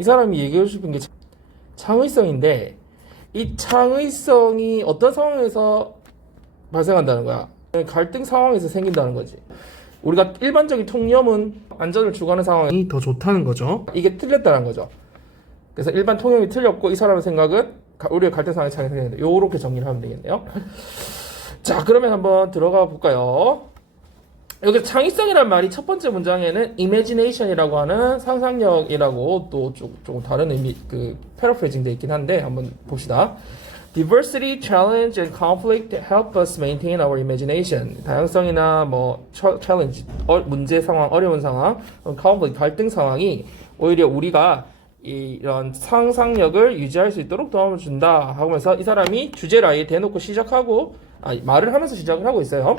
이 사람이 얘기해 싶은 게 창의성인데, 이 창의성이 어떤 상황에서 발생한다는 거야? 갈등 상황에서 생긴다는 거지. 우리가 일반적인 통념은 안전을 추구하는 상황이 더 좋다는 거죠. 이게 틀렸다는 거죠. 그래서 일반 통념이 틀렸고 이 사람의 생각은 우리의 갈등 상황이 생기는데, 요렇게 정리를 하면 되겠네요. 자, 그러면 한번 들어가 볼까요? 여기 창의성이란 말이 첫 번째 문장에는 imagination이라고 하는 상상력이라고 또 조금 다른 의미, 패러프레이징 돼 있긴 한데 한번 봅시다. Diversity, challenge, and conflict help us maintain our imagination. 다양성이나 challenge, 문제 상황, 어려운 상황, conflict, 갈등 상황이 오히려 우리가 이런 상상력을 유지할 수 있도록 도움을 준다 하면서 이 사람이 주제를 아예 대놓고 시작하고 말을 하면서 시작을 하고 있어요.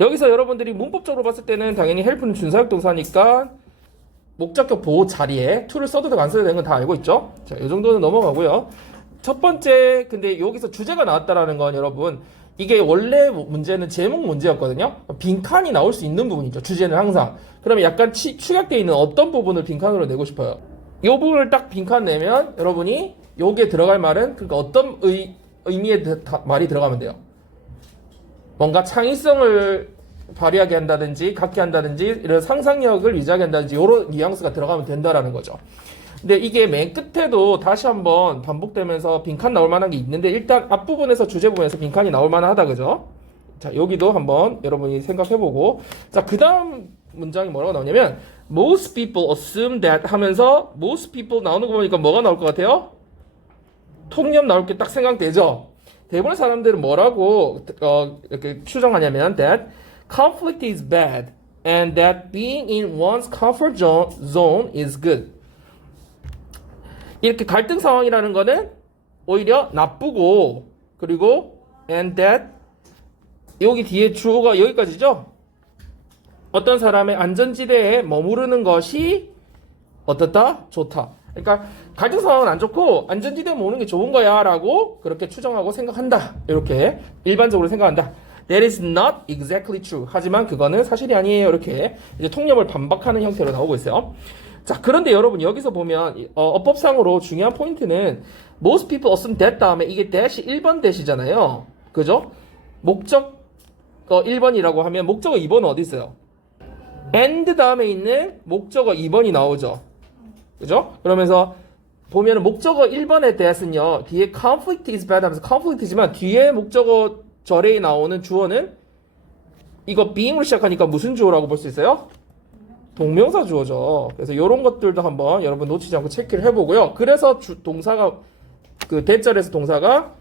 여기서 여러분들이 문법적으로 봤을 때는 당연히 help는 준사역 동사니까 목적격 보호 자리에 to를 써도 되고 안 써도 되는 건 다 알고 있죠? 자, 이 정도는 넘어가고요. 첫 번째, 근데 여기서 주제가 나왔다라는 건 여러분, 이게 원래 문제는 제목 문제였거든요. 빈칸이 나올 수 있는 부분이죠. 주제는 항상. 그러면 약간 축약되어 있는 어떤 부분을 빈칸으로 내고 싶어요. 이 부분을 딱 빈칸 내면 여러분이 여기에 들어갈 말은 그러니까 어떤 의미의 말이 들어가면 돼요. 뭔가 창의성을 발휘하게 한다든지 갖게 한다든지 이런 상상력을 유지하게 한다든지 이런 뉘앙스가 들어가면 된다라는 거죠. 근데 이게 맨 끝에도 다시 한번 반복되면서 빈칸 나올 만한 게 있는데 일단 앞부분에서 주제 부분에서 빈칸이 나올 만하다, 그죠? 자, 여기도 한번 여러분이 생각해보고, 자, 그 다음 문장이 뭐라고 나오냐면 most people assume that 하면서 most people 나오는 거 보니까 뭐가 나올 것 같아요? 통념 나올 게 딱 생각되죠? 대부분의 사람들은 뭐라고 이렇게 추정하냐면 that conflict is bad and that being in one's comfort zone is good. 이렇게 갈등 상황이라는 거는 오히려 나쁘고, 그리고 and that 여기 뒤에 주어가 여기까지죠. 어떤 사람의 안전지대에 머무르는 것이 어떻다? 좋다. 그러니까 갈등 상황은 안 좋고 안전지대에 머무르는 게 좋은 거야 라고 그렇게 추정하고 생각한다. 이렇게 일반적으로 생각한다. That is not exactly true. 하지만 그거는 사실이 아니에요. 이렇게 이제 통념을 반박하는 형태로 나오고 있어요. 자, 그런데 여러분 여기서 보면 어법상으로 중요한 포인트는 most people assume that 다음에 이게 that이 1번 that이잖아요. 그죠? 목적 1번이라고 하면 목적어 2번은 어디 있어요? and 다음에 있는 목적어 2번이 나오죠. 그죠? 그러면서 보면은 목적어 1번의 that은요, 뒤에 conflict is bad 하면서 conflict지만 뒤에 목적어 절에 나오는 주어는 이거 being으로 시작하니까 무슨 주어라고 볼 수 있어요? 동명사 주어죠. 그래서 이런 것들도 한번 여러분 놓치지 않고 체크를 해보고요. 그래서 동사가 대절에서 동사가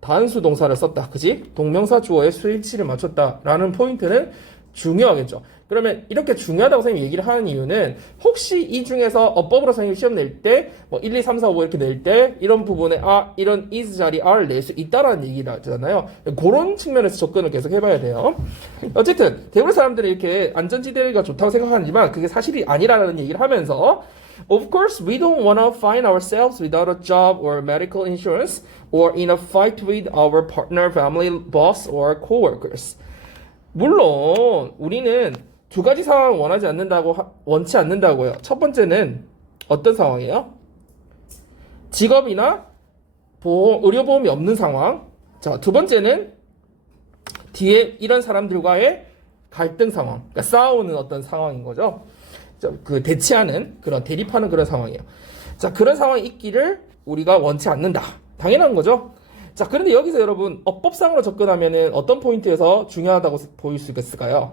단수 동사를 썼다. 그지? 동명사 주어의 스위치를 맞췄다라는 포인트는 중요하겠죠. 그러면 이렇게 중요하다고 선생님이 얘기를 하는 이유는 혹시 이 중에서 어법으로 선생님이 시험 낼 때 1, 2, 3, 4, 5 이렇게 낼 때 이런 부분에 이런 is 자리 R을 낼 수 있다라는 얘기잖아요. 그런 측면에서 접근을 계속 해봐야 돼요. 어쨌든 대부분 사람들이 이렇게 안전지대가 좋다고 생각하지만 그게 사실이 아니라는 얘기를 하면서 Of course, we don't want to find ourselves without a job or medical insurance or in a fight with our partner, family, boss or coworkers. 물론 우리는 두 가지 상황을 원치 않는다고요. 첫 번째는 어떤 상황이에요? 직업이나 의료보험이 없는 상황. 자, 두 번째는 뒤에 이런 사람들과의 갈등 상황, 그러니까 싸우는 어떤 상황인 거죠. 대치하는 그런 대립하는 그런 상황이에요. 자, 그런 상황이 있기를 우리가 원치 않는다. 당연한 거죠. 자, 그런데 여기서 여러분 어법상으로 접근하면은 어떤 포인트에서 중요하다고 보일 수 있을까요?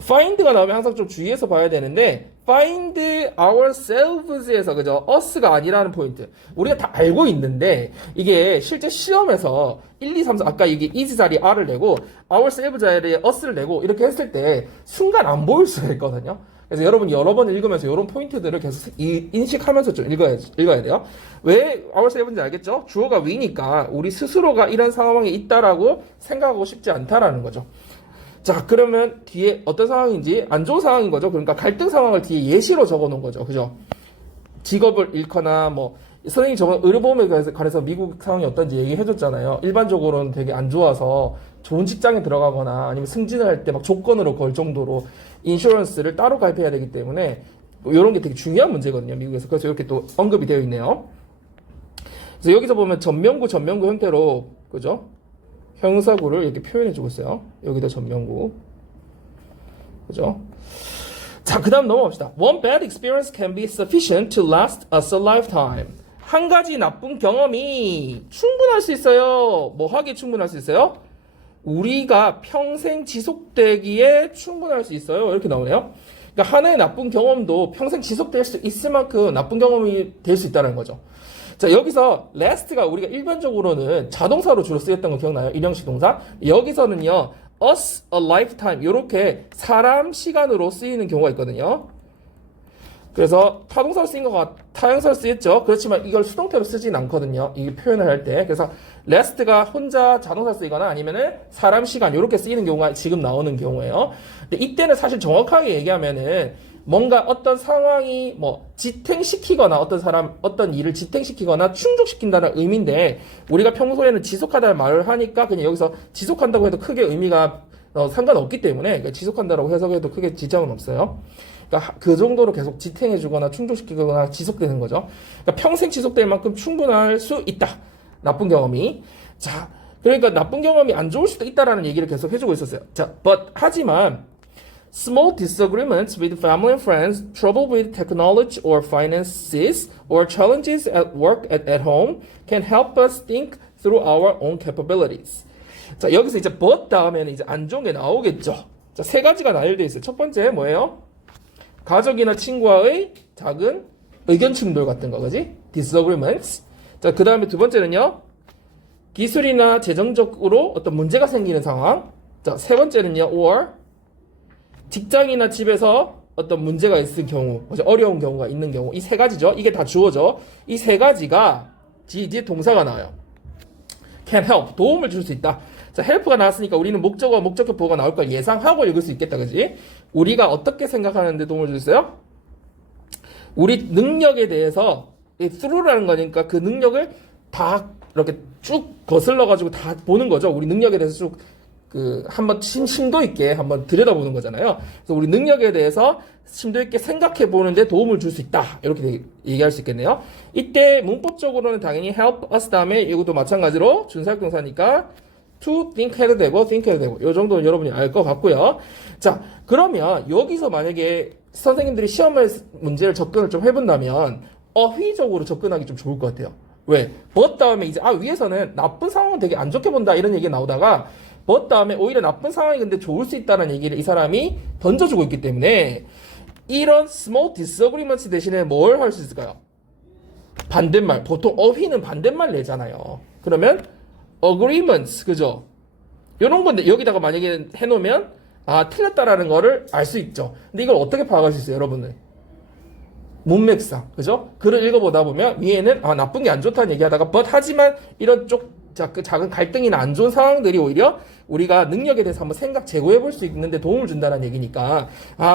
find가 나오면 항상 좀 주의해서 봐야 되는데 find ourselves에서 그죠? us가 아니라는 포인트. 우리가 다 알고 있는데 이게 실제 시험에서 1, 2, 3, 4 아까 이게 is 자리에 R을 내고 ourselves 자리에 us를 내고 이렇게 했을 때 순간 안 보일 수가 있거든요. 그래서 여러분 여러 번 읽으면서 이런 포인트들을 계속 인식하면서 좀 읽어야 돼요. 왜 ourselves인지 알겠죠? 주어가 we니까 우리 스스로가 이런 상황에 있다라고 생각하고 싶지 않다라는 거죠. 자, 그러면 뒤에 어떤 상황인지 안 좋은 상황인 거죠. 그러니까 갈등 상황을 뒤에 예시로 적어 놓은 거죠. 그죠? 직업을 잃거나 선생님이 저번 의료보험에 관해서 미국 상황이 어떤지 얘기해 줬잖아요. 일반적으로는 되게 안 좋아서 좋은 직장에 들어가거나 아니면 승진을 할 때 막 조건으로 걸 정도로 인슈런스를 따로 가입해야 되기 때문에 이런 게 되게 중요한 문제거든요, 미국에서. 그래서 이렇게 또 언급이 되어 있네요. 그래서 여기서 보면 전명구 형태로, 그죠? 형용사구를 이렇게 표현해주고 있어요. 여기다 전명구. 그죠? 자, 그 다음 넘어갑시다. One bad experience can be sufficient to last us a lifetime. 한 가지 나쁜 경험이 충분할 수 있어요. 뭐 하기에 충분할 수 있어요? 우리가 평생 지속되기에 충분할 수 있어요. 이렇게 나오네요. 그러니까 하나의 나쁜 경험도 평생 지속될 수 있을 만큼 나쁜 경험이 될 수 있다는 거죠. 자, 여기서 last가 우리가 일반적으로는 자동사로 주로 쓰였던 거 기억나요? 일형식 동사. 여기서는요, us a lifetime 이렇게 사람 시간으로 쓰이는 경우가 있거든요. 그래서 타동사로 쓰인 것 타형사로 쓰였죠. 그렇지만 이걸 수동태로 쓰진 않거든요. 이 표현을 할 때. 그래서 last가 혼자 자동사 쓰이거나 아니면은 사람 시간 이렇게 쓰이는 경우가 지금 나오는 경우예요. 근데 이때는 사실 정확하게 얘기하면은 뭔가 어떤 상황이 뭐 지탱시키거나 어떤 일을 지탱시키거나 충족시킨다는 의미인데 우리가 평소에는 지속하다는 말을 하니까 그냥 여기서 지속한다고 해도 크게 의미가 상관없기 때문에 그러니까 지속한다라고 해석해도 크게 지장은 없어요. 그러니까 그 정도로 계속 지탱해주거나 충족시키거나 지속되는 거죠. 그러니까 평생 지속될 만큼 충분할 수 있다. 나쁜 경험이. 자, 그러니까 나쁜 경험이 안 좋을 수도 있다라는 얘기를 계속 해주고 있었어요. 자, 하지만 small disagreements with family and friends, trouble with technology or finances, or challenges at work at home can help us think through our own capabilities. 자, 여기서 이제 but 다음에는 이제 안 좋은 게 나오겠죠. 자, 세 가지가 나열되어 있어요. 첫 번째 뭐예요? 가족이나 친구와의 작은 의견 충돌 같은 거, 그지? disagreements. 자, 그 다음에 두 번째는요, 기술이나 재정적으로 어떤 문제가 생기는 상황. 자, 세 번째는요, or 직장이나 집에서 어떤 문제가 있을 경우, 어려운 경우가 있는 경우. 이 세 가지죠. 이게 다 주어져. 이 세 가지가 뒤에 동사가 나와요. can help, 도움을 줄 수 있다. 자, help가 나왔으니까 우리는 목적어와 목적격 보호가 나올 걸 예상하고 읽을 수 있겠다, 그지? 우리가 어떻게 생각하는데 도움을 줄 수 있어요? 우리 능력에 대해서 through라는 거니까 그 능력을 다 이렇게 쭉 거슬러가지고 다 보는 거죠. 우리 능력에 대해서 쭉 한번 심도 있게 한번 들여다보는 거잖아요. 그래서 우리 능력에 대해서 심도 있게 생각해 보는데 도움을 줄 수 있다. 이렇게 얘기할 수 있겠네요. 이때 문법적으로는 당연히 help us 다음에 이것도 마찬가지로 준사역동사니까 to think 해도 되고 think 해도 되고 이 정도는 여러분이 알 것 같고요. 자, 그러면 여기서 만약에 선생님들이 시험을 문제를 접근을 좀 해본다면 어휘적으로 접근하기 좀 좋을 것 같아요. 왜? but 다음에 이제 위에서는 나쁜 상황은 되게 안 좋게 본다 이런 얘기가 나오다가 but 다음에 오히려 나쁜 상황이 근데 좋을 수 있다는 얘기를 이 사람이 던져주고 있기 때문에 이런 small disagreements 대신에 뭘 할 수 있을까요? 반대말. 보통 어휘는 반대말 내잖아요. 그러면 agreements, 그죠? 요런 건데 여기다가 만약에 해놓으면 틀렸다라는 거를 알 수 있죠. 근데 이걸 어떻게 파악할 수 있어요, 여러분들? 문맥상, 그죠? 글을 읽어보다 보면 위에는 나쁜 게 안 좋다는 얘기하다가 but 하지만 이런 그 작은 갈등이나 안 좋은 상황들이 오히려 우리가 능력에 대해서 한번 생각 재고해 볼 수 있는데 도움을 준다는 얘기니까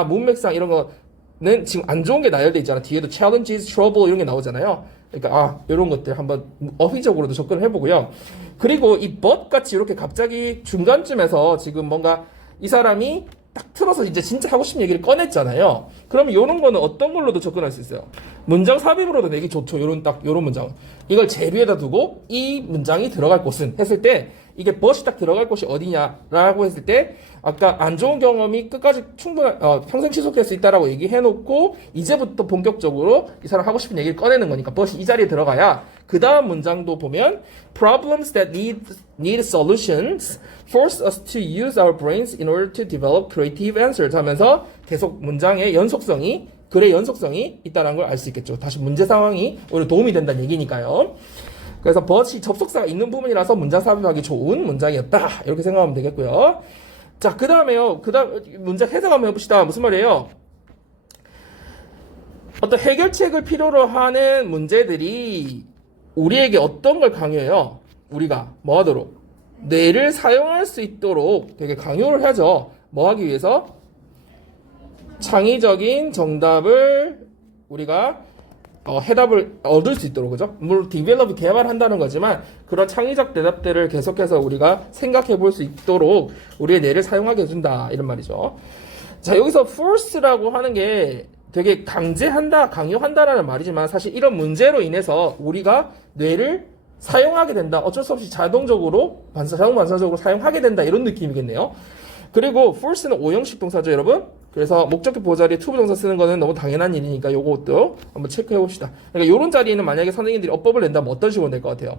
문맥상 이런 거는 지금 안 좋은 게 나열돼 있잖아. 뒤에도 challenges, trouble 이런 게 나오잖아요. 그러니까 이런 것들 한번 어휘적으로도 접근을 해보고요. 그리고 이 but 같이 이렇게 갑자기 중간쯤에서 지금 뭔가 이 사람이 딱 틀어서 이제 진짜 하고 싶은 얘기를 꺼냈잖아요. 그러면 이런 거는 어떤 걸로도 접근할 수 있어요? 문장 삽입으로도 내기 좋죠. 요런 문장. 이걸 제비에다 두고 이 문장이 들어갈 곳은 했을 때 이게 but이 딱 들어갈 곳이 어디냐라고 했을 때 아까 안 좋은 경험이 끝까지 평생 지속될 수 있다라고 얘기해놓고 이제부터 본격적으로 이 사람 하고 싶은 얘기를 꺼내는 거니까 but이 이 자리에 들어가야 그 다음 문장도 보면 problems that need solutions force us to use our brains in order to develop creative answers 하면서 계속 문장의 글의 연속성이 있다는 걸 알 수 있겠죠. 다시 문제 상황이 오히려 도움이 된다는 얘기니까요. 그래서 but이 접속사가 있는 부분이라서 문장 삽입하기 좋은 문장이었다. 이렇게 생각하면 되겠고요. 자, 그 다음 문장 해석 한번 해봅시다. 무슨 말이에요? 어떤 해결책을 필요로 하는 문제들이 우리에게 어떤 걸 강요해요? 우리가 뭐 하도록? 뇌를 사용할 수 있도록 되게 강요를 하죠. 뭐 하기 위해서? 창의적인 정답을 우리가 해답을 얻을 수 있도록, 그죠? 물론 develop, 개발한다는 거지만 그런 창의적 대답들을 계속해서 우리가 생각해 볼 수 있도록 우리의 뇌를 사용하게 해준다 이런 말이죠. 자, 여기서 force라고 하는 게 되게 강제한다, 강요한다라는 말이지만 사실 이런 문제로 인해서 우리가 뇌를 사용하게 된다. 어쩔 수 없이 자동 반사적으로 사용하게 된다. 이런 느낌이겠네요. 그리고 force는 5형식 동사죠, 여러분. 그래서 목적격 보호 자리에 to 부동사 쓰는 거는 너무 당연한 일이니까 요것도 한번 체크해 봅시다. 그러니까 요런 자리에는 만약에 선생님들이 어법을 낸다면 어떤 식으로 낼 것 같아요?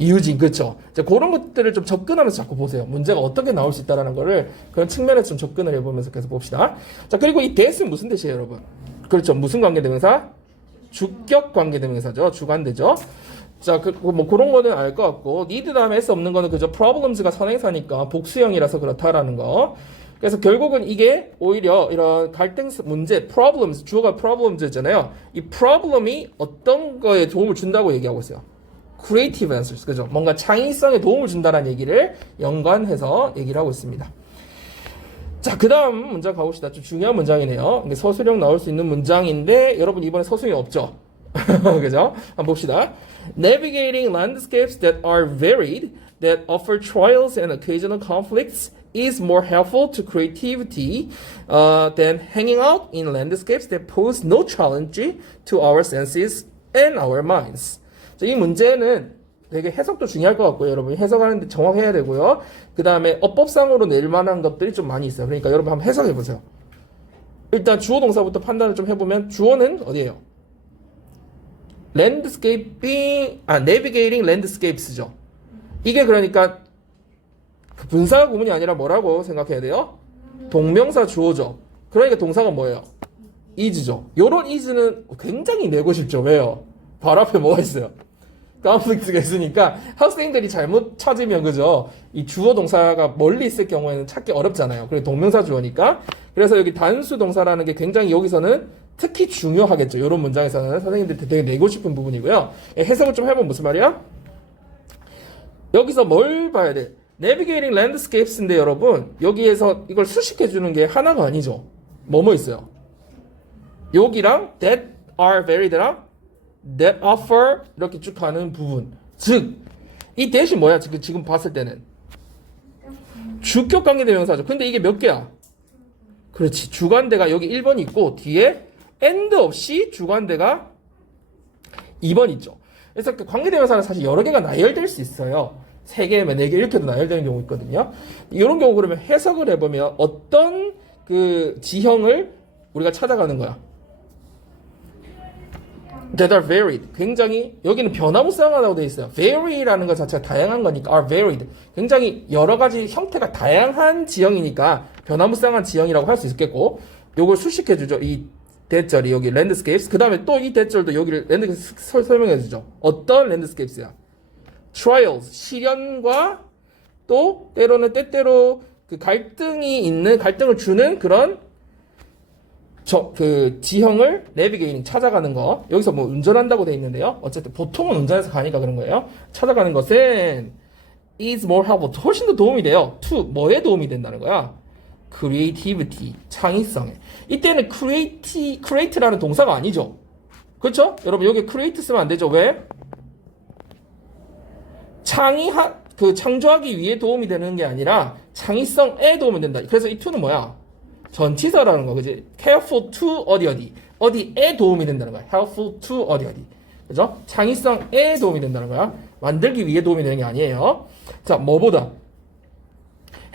이유진, 그렇죠. 이제 그런 것들을 좀 접근하면서 자꾸 보세요. 문제가 어떻게 나올 수 있다라는 거를 그런 측면에서 좀 접근을 해보면서 계속 봅시다. 자, 그리고 이 that은 무슨 뜻이에요, 여러분? 그렇죠. 무슨 관계대명사? 주격 관계대명사죠. 주관대죠. 자, 뭐 그런 거는 알 것 같고, need 다음에 s 없는 거는 그저 problems가 선행사니까 복수형이라서 그렇다라는 거. 그래서 결국은 이게 오히려 이런 갈등 문제, problems, 주어가 problems잖아요. 이 problem이 어떤 거에 도움을 준다고 얘기하고 있어요. creative answers, 그죠? 뭔가 창의성에 도움을 준다는 얘기를 연관해서 얘기를 하고 있습니다. 자, 그 다음 문장 가봅시다. 좀 중요한 문장이네요. 서술형 나올 수 있는 문장인데, 여러분 이번에 서술이 없죠? 그죠? 한번 봅시다. Navigating landscapes that are varied, that offer trials and occasional conflicts, is more helpful to creativity than hanging out in landscapes that pose no challenge to our senses and our minds. 자, 이 문제는 되게 해석도 중요할 것 같고요. 여러분 해석하는데 정확해야 되고요. 그 다음에 어법상으로 낼 만한 것들이 좀 많이 있어요. 그러니까 여러분 한번 해석해 보세요. 일단 주어 동사부터 판단을 좀 해보면 주어는 어디예요? navigating landscapes죠. 이게 그러니까 분사 구문이 아니라 뭐라고 생각해야 돼요? 동명사 주어죠. 그러니까 동사가 뭐예요? is죠. 요런 is는 굉장히 내고 싶죠. 왜요? 바로 앞에 뭐가 있어요? conflict가 있으니까 학생들이 잘못 찾으면 그죠? 이 주어 동사가 멀리 있을 경우에는 찾기 어렵잖아요. 그리고 동명사 주어니까. 그래서 여기 단수 동사라는 게 굉장히 여기서는 특히 중요하겠죠. 이런 문장에서는 선생님들이 되게 내고 싶은 부분이고요. 해석을 좀 해보면 무슨 말이야? 여기서 뭘 봐야 돼? Navigating landscapes인데 여러분 여기에서 이걸 수식해주는 게 하나가 아니죠. 뭐뭐 있어요? 여기랑 that are varied랑 that offer 이렇게 쭉 가는 부분. 즉, 이 that이 뭐야? 지금 봤을 때는 주격 관계대명사죠. 근데 이게 몇 개야? 그렇지. 주관대가 여기 1번 있고 뒤에 and 없이 주관대가 2번 있죠. 그래서 그 관계대명사는 사실 여러 개가 나열될 수 있어요. 3개, 4개 이렇게도 나열되는 경우 있거든요. 이런 경우 그러면 해석을 해보면 어떤 그 지형을 우리가 찾아가는 거야? That are varied. 굉장히 여기는 변화무쌍하다고 되어 있어요. Vary라는 것 자체가 다양한 거니까 are varied. 굉장히 여러 가지 형태가 다양한 지형이니까 변화무쌍한 지형이라고 할 수 있겠고, 요걸 수식해주죠. 이 대절이 여기 landscapes. 그 다음에 또 이 대절도 여기를 landscapes 설명해주죠. 어떤 landscapes야? trials, 시련과 또 때때로 그 갈등을 주는 그런 그 지형을 내비게이팅 찾아가는 거. 여기서 뭐 운전한다고 돼 있는데요. 어쨌든 보통은 운전해서 가니까 그런 거예요. 찾아가는 것은 is more helpful. 훨씬 더 도움이 돼요. to 뭐에 도움이 된다는 거야? creativity, 창의성에. 이때는 create라는 동사가 아니죠. 그렇죠? 여러분 여기 create 쓰면 안 되죠. 왜? 창조하기 위해 도움이 되는 게 아니라 창의성에 도움이 된다. 그래서 이 to는 뭐야? 전치사라는 거, 그지? helpful to 어디에 도움이 된다는 거야. helpful to 어디. 그죠? 창의성에 도움이 된다는 거야. 만들기 위해 도움이 되는 게 아니에요. 자, 뭐보다?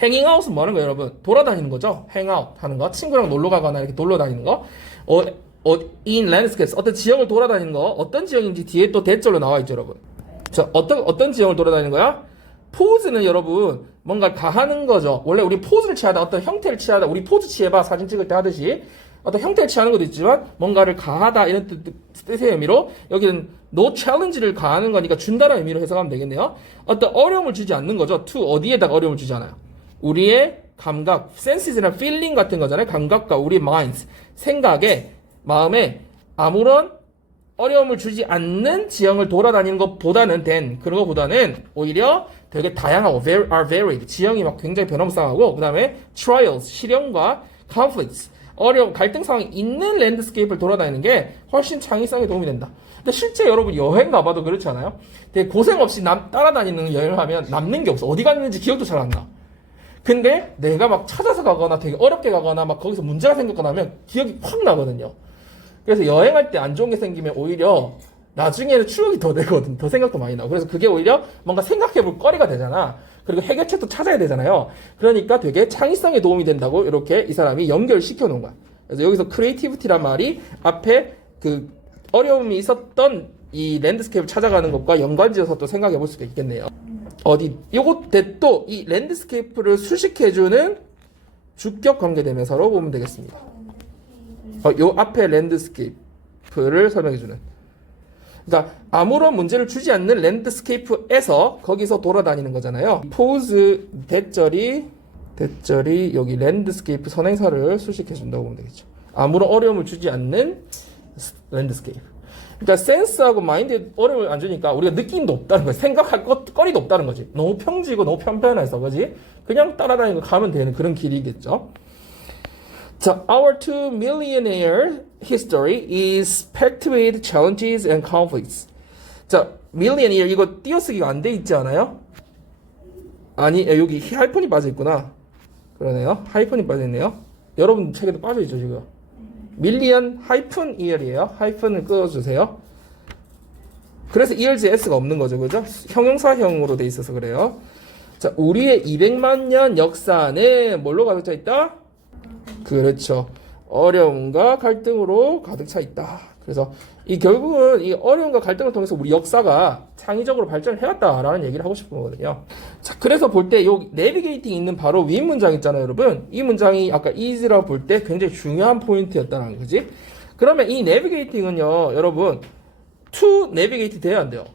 hanging out은 뭐 하는 거예요, 여러분? 돌아다니는 거죠? hang out 하는 거. 친구랑 놀러 가거나 이렇게 놀러 다니는 거. in landscapes. 어떤 지형을 돌아다니는 거. 어떤 지형인지 뒤에 또 대절로 나와 있죠, 여러분. 자, 어떤 지형을 돌아다니는 거야? 포즈는 여러분 뭔가 다 하는 거죠. 원래 우리 포즈를 취하다 어떤 형태를 취하다 우리 포즈 취해봐 사진 찍을 때 하듯이 어떤 형태를 취하는 것도 있지만 뭔가를 가하다 이런 뜻의 의미로 여기는 no challenge를 가하는 거니까 준다는 의미로 해석하면 되겠네요. 어떤 어려움을 주지 않는 거죠. to 어디에다가 어려움을 주지 않아요. 우리의 감각, senses나 feeling 같은 거잖아요. 감각과 우리 minds, 생각에 마음에 아무런 어려움을 주지 않는 지형을 돌아다니는 것보다는 그런 것보다는 오히려 되게 다양하고 are varied 지형이 막 굉장히 변화무쌍하고 그 다음에 trials 시련과 conflicts 갈등 상황이 있는 랜드스케이프를 돌아다니는 게 훨씬 창의성에 도움이 된다. 근데 실제 여러분 여행 가봐도 그렇지 않아요? 되게 고생 없이 따라다니는 여행을 하면 남는 게 없어. 어디 갔는지 기억도 잘 안 나. 근데 내가 막 찾아서 가거나 되게 어렵게 가거나 막 거기서 문제가 생겼거나 하면 기억이 확 나거든요. 그래서 여행할 때 안 좋은 게 생기면 오히려 나중에는 추억이 더 되거든. 더 생각도 많이 나고. 그래서 그게 오히려 뭔가 생각해볼 거리가 되잖아. 그리고 해결책도 찾아야 되잖아요. 그러니까 되게 창의성에 도움이 된다고 이렇게 이 사람이 연결시켜 놓은 거야. 그래서 여기서 크리에이티비티란 말이 앞에 그 어려움이 있었던 이 랜드스케이프를 찾아가는 것과 연관지어서 또 생각해 볼 수가 있겠네요. 요것대 또 이 랜드스케이프를 수식해주는 주격 관계대명사로 보면 되겠습니다. 요 앞에 랜드스케이프를 설명해주는. 그러니까 아무런 문제를 주지 않는 랜드스케이프에서 거기서 돌아다니는 거잖아요. 포즈 대절이 여기 랜드스케이프 선행사를 수식해준다고 보면 되겠죠. 아무런 어려움을 주지 않는 랜드스케이프. 그러니까 센스하고 마인드에 어려움을 안 주니까 우리가 느낌도 없다는 거야. 생각할 거리도 없다는 거지. 너무 평지고 너무 편편해서 그지? 그냥 따라다니고 가면 되는 그런 길이겠죠. 자, our 2 millionaire history is packed with challenges and conflicts. 자, millionaire 이거 띄어쓰기가 안 돼 있지 않아요? 아니, 여기 하이픈이 빠져 있구나. 그러네요. 하이픈이 빠져 있네요. 여러분 책에도 빠져 있죠, 지금. million 하이픈 year이에요. 하이픈을 끊어주세요. 그래서 years에 s가 없는 거죠, 그죠? 형용사형으로 돼 있어서 그래요. 자, 우리의 200만 년 역사는 뭘로 가득 차 있다? 그렇죠. 어려움과 갈등으로 가득 차 있다. 그래서 이 결국은 이 어려움과 갈등을 통해서 우리 역사가 창의적으로 발전을 해왔다라는 얘기를 하고 싶은 거거든요. 자, 그래서 볼 때 요 내비게이팅 있는 바로 윗 문장 있잖아요, 여러분. 이 문장이 아까 is라고 볼 때 굉장히 중요한 포인트였다는 거지. 그러면 이 내비게이팅은요, 여러분, to navigate 돼야 안 돼요?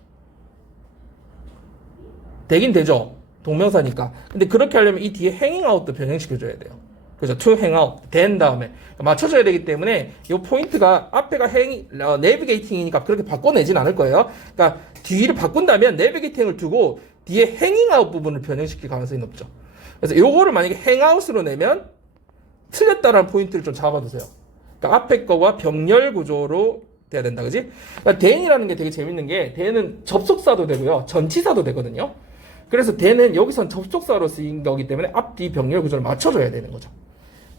되긴 되죠. 동명사니까. 근데 그렇게 하려면 이 뒤에 hanging out도 변형시켜줘야 돼요. 그죠? to hang out. 된 다음에. 맞춰줘야 되기 때문에 이 포인트가 앞에가 navigating이니까 그렇게 바꿔내진 않을 거예요. 그러니까 뒤를 바꾼다면 navigating을 두고 뒤에 hanging out 부분을 변형시킬 가능성이 높죠. 그래서 요거를 만약에 hang out으로 내면 틀렸다라는 포인트를 좀 잡아두세요. 그러니까 앞에 거와 병렬 구조로 돼야 된다. 그지? 그러니까 then이라는 게 되게 재밌는 게 then은 접속사도 되고요. 전치사도 되거든요. 그래서 then은 여기선 접속사로 쓰인 거기 때문에 앞뒤 병렬 구조를 맞춰줘야 되는 거죠.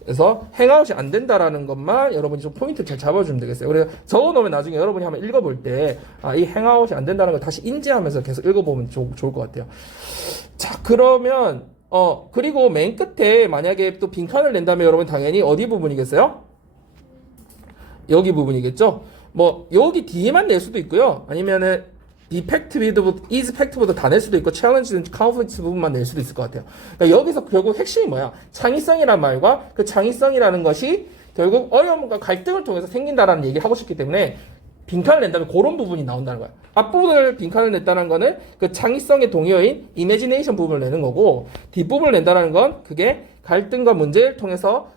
그래서 행아웃이 안 된다라는 것만 여러분이 좀 포인트 잘 잡아주면 되겠어요. 그래서 적어놓으면 나중에 여러분이 한번 읽어볼 때, 이 행아웃이 안 된다는 걸 다시 인지하면서 계속 읽어보면 좋을 것 같아요. 자, 그러면, 그리고 맨 끝에 만약에 또 빈칸을 낸다면 여러분 당연히 어디 부분이겠어요? 여기 부분이겠죠? 뭐, 여기 뒤에만 낼 수도 있고요. 아니면은, be packed with, is packed 다 낼 수도 있고, challenge, conflict 부분만 낼 수도 있을 것 같아요. 그러니까 여기서 결국 핵심이 뭐야? 창의성이란 말과 그 창의성이라는 것이 결국 어려움과 갈등을 통해서 생긴다라는 얘기를 하고 싶기 때문에 빈칸을 낸다면 그런 부분이 나온다는 거야. 앞부분을 빈칸을 냈다는 거는 그 창의성의 동요인 imagination 부분을 내는 거고, 뒷부분을 낸다는 건 그게 갈등과 문제를 통해서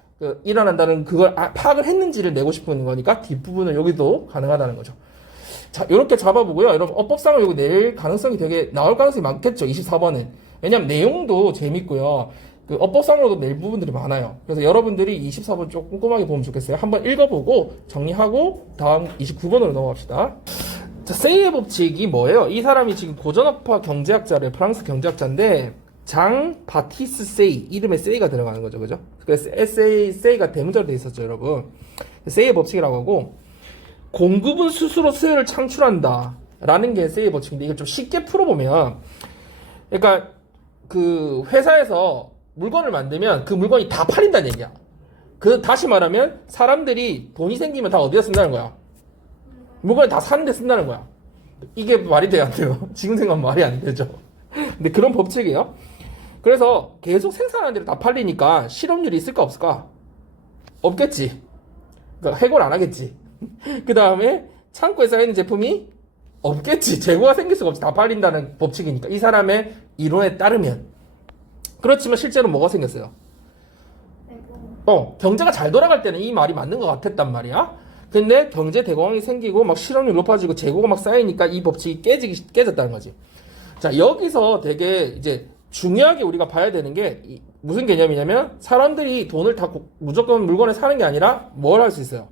일어난다는 그걸 파악을 했는지를 내고 싶은 거니까 뒷부분은 여기도 가능하다는 거죠. 자, 이렇게 잡아보고요. 여러분, 어법상을 여기 낼 가능성이 나올 가능성이 많겠죠. 24번은. 왜냐면 내용도 재밌고요. 그 어법상으로도 낼 부분들이 많아요. 그래서 여러분들이 24번 좀 꼼꼼하게 보면 좋겠어요. 한번 읽어보고 정리하고 다음 29번으로 넘어갑시다. 자, 세이의 법칙이 뭐예요? 이 사람이 지금 고전업화 경제학자래요. 프랑스 경제학자인데, 장 바티스 세이. 이름에 세이가 들어가는 거죠. 그죠? 그래서 세이가 대문자로 되어 있었죠, 여러분. 세이의 법칙이라고 하고, 공급은 스스로 수요를 창출한다 라는 게 세이의 법칙인데, 이걸 좀 쉽게 풀어보면, 그러니까 그 회사에서 물건을 만들면 그 물건이 다 팔린다는 얘기야. 다시 말하면 사람들이 돈이 생기면 다 어디다 쓴다는 거야? 물건을 다 사는데 쓴다는 거야. 이게 말이 돼야 안 돼요? 지금 생각하면 말이 안 되죠. 근데 그런 법칙이에요. 그래서 계속 생산하는 대로 다 팔리니까 실업률이 있을까 없을까? 없겠지. 그러니까 해고를 안 하겠지. 그 다음에 창고에 쌓이는 제품이 없겠지. 재고가 생길 수가 없지. 다 팔린다는 법칙이니까. 이 사람의 이론에 따르면. 그렇지만 실제로 뭐가 생겼어요? 경제가 잘 돌아갈 때는 이 말이 맞는 것 같았단 말이야. 근데 경제 대공황이 생기고 막 실업률이 높아지고 재고가 막 쌓이니까 이 법칙이 깨졌다는 거지. 자, 여기서 되게 이제 중요하게 우리가 봐야 되는 게 무슨 개념이냐면, 사람들이 돈을 다 무조건 물건을 사는 게 아니라 뭘 할 수 있어요?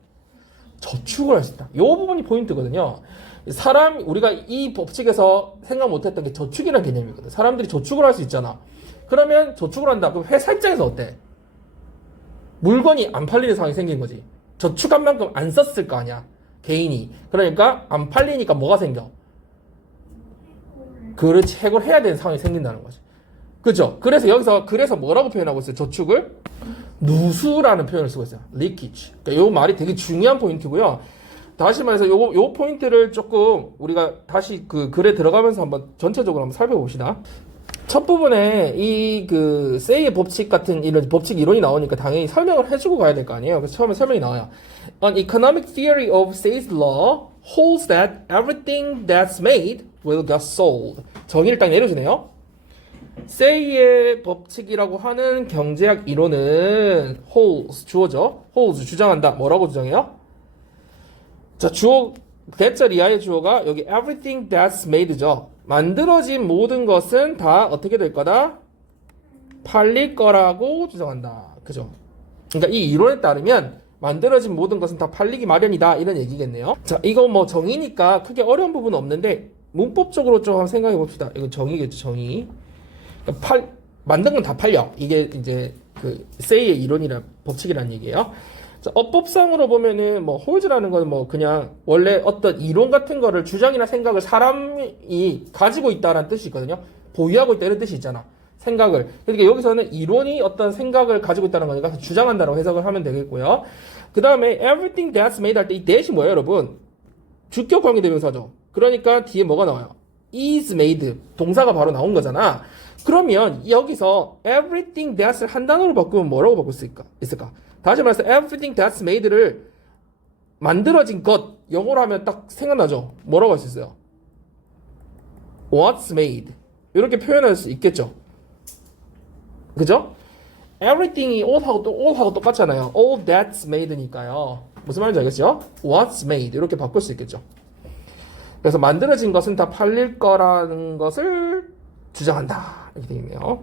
저축을 할 수 있다. 이 부분이 포인트거든요. 우리가 이 법칙에서 생각 못했던 게 저축이라는 개념이거든. 사람들이 저축을 할 수 있잖아. 그러면 저축을 한다. 그럼 회사 입장에서 어때? 물건이 안 팔리는 상황이 생긴 거지. 저축한 만큼 안 썼을 거 아니야. 개인이. 그러니까 안 팔리니까 뭐가 생겨? 그렇지. 해고해야 되는 상황이 생긴다는 거지. 그죠? 그래서 뭐라고 표현하고 있어요? 저축을? 누수라는 표현을 쓰고 있어요. leakage. 그러니까 요 말이 되게 중요한 포인트고요. 다시 말해서 요 포인트를 조금 우리가 다시 그 글에 들어가면서 한번 전체적으로 한번 살펴봅시다. 첫 부분에 이 그 세이의 법칙 같은 이런 법칙 이론이 나오니까 당연히 설명을 해주고 가야 될 거 아니에요. 그래서 처음에 설명이 나와요. An economic theory of Say's law holds that everything that's made will get sold. 정의를 딱 내려주네요. 세이의 법칙이라고 하는 경제학 이론은 holds 주어죠. holds 주장한다. 뭐라고 주장해요? 자, 주어 대절 이하의 주어가 여기 everything that's made죠. 만들어진 모든 것은 다 어떻게 될 거다? 팔릴 거라고 주장한다. 그죠? 그러니까 이 이론에 따르면 만들어진 모든 것은 다 팔리기 마련이다. 이런 얘기겠네요. 자, 이거 뭐 정의니까 크게 어려운 부분은 없는데 문법적으로 좀 한번 생각해 봅시다. 이거 정의겠죠, 정의. 그러니까 만든 건 다 팔려. 이게 이제 그 세이의 이론이란 법칙이란 얘기예요. 자, 어법상으로 보면은 뭐 홀즈라는 건 뭐 그냥 원래 어떤 이론 같은 거를 주장이나 생각을 사람이 가지고 있다라는 뜻이 있거든요. 보유하고 있다 이런 뜻이 있잖아. 생각을. 그러니까 여기서는 이론이 어떤 생각을 가지고 있다는 거니까 주장한다라고 해석을 하면 되겠고요. 그 다음에 everything that's made 할 때 이 that이 뭐예요, 여러분? 주격 관계대명사죠. 그러니까 뒤에 뭐가 나와요? is made. 동사가 바로 나온 거잖아. 그러면 여기서 everything that을 한 단어로 바꾸면 뭐라고 바꿀 수 있을까? 다시 말해서 everything that's made를 만들어진 것 영어로 하면 딱 생각나죠? 뭐라고 할 수 있어요? what's made 이렇게 표현할 수 있겠죠? 그죠? everything이 all하고 똑같잖아요. all that's made니까요. 무슨 말인지 알겠죠? what's made 이렇게 바꿀 수 있겠죠? 그래서 만들어진 것은 다 팔릴 거라는 것을 주장한다. 이렇게 되겠네요.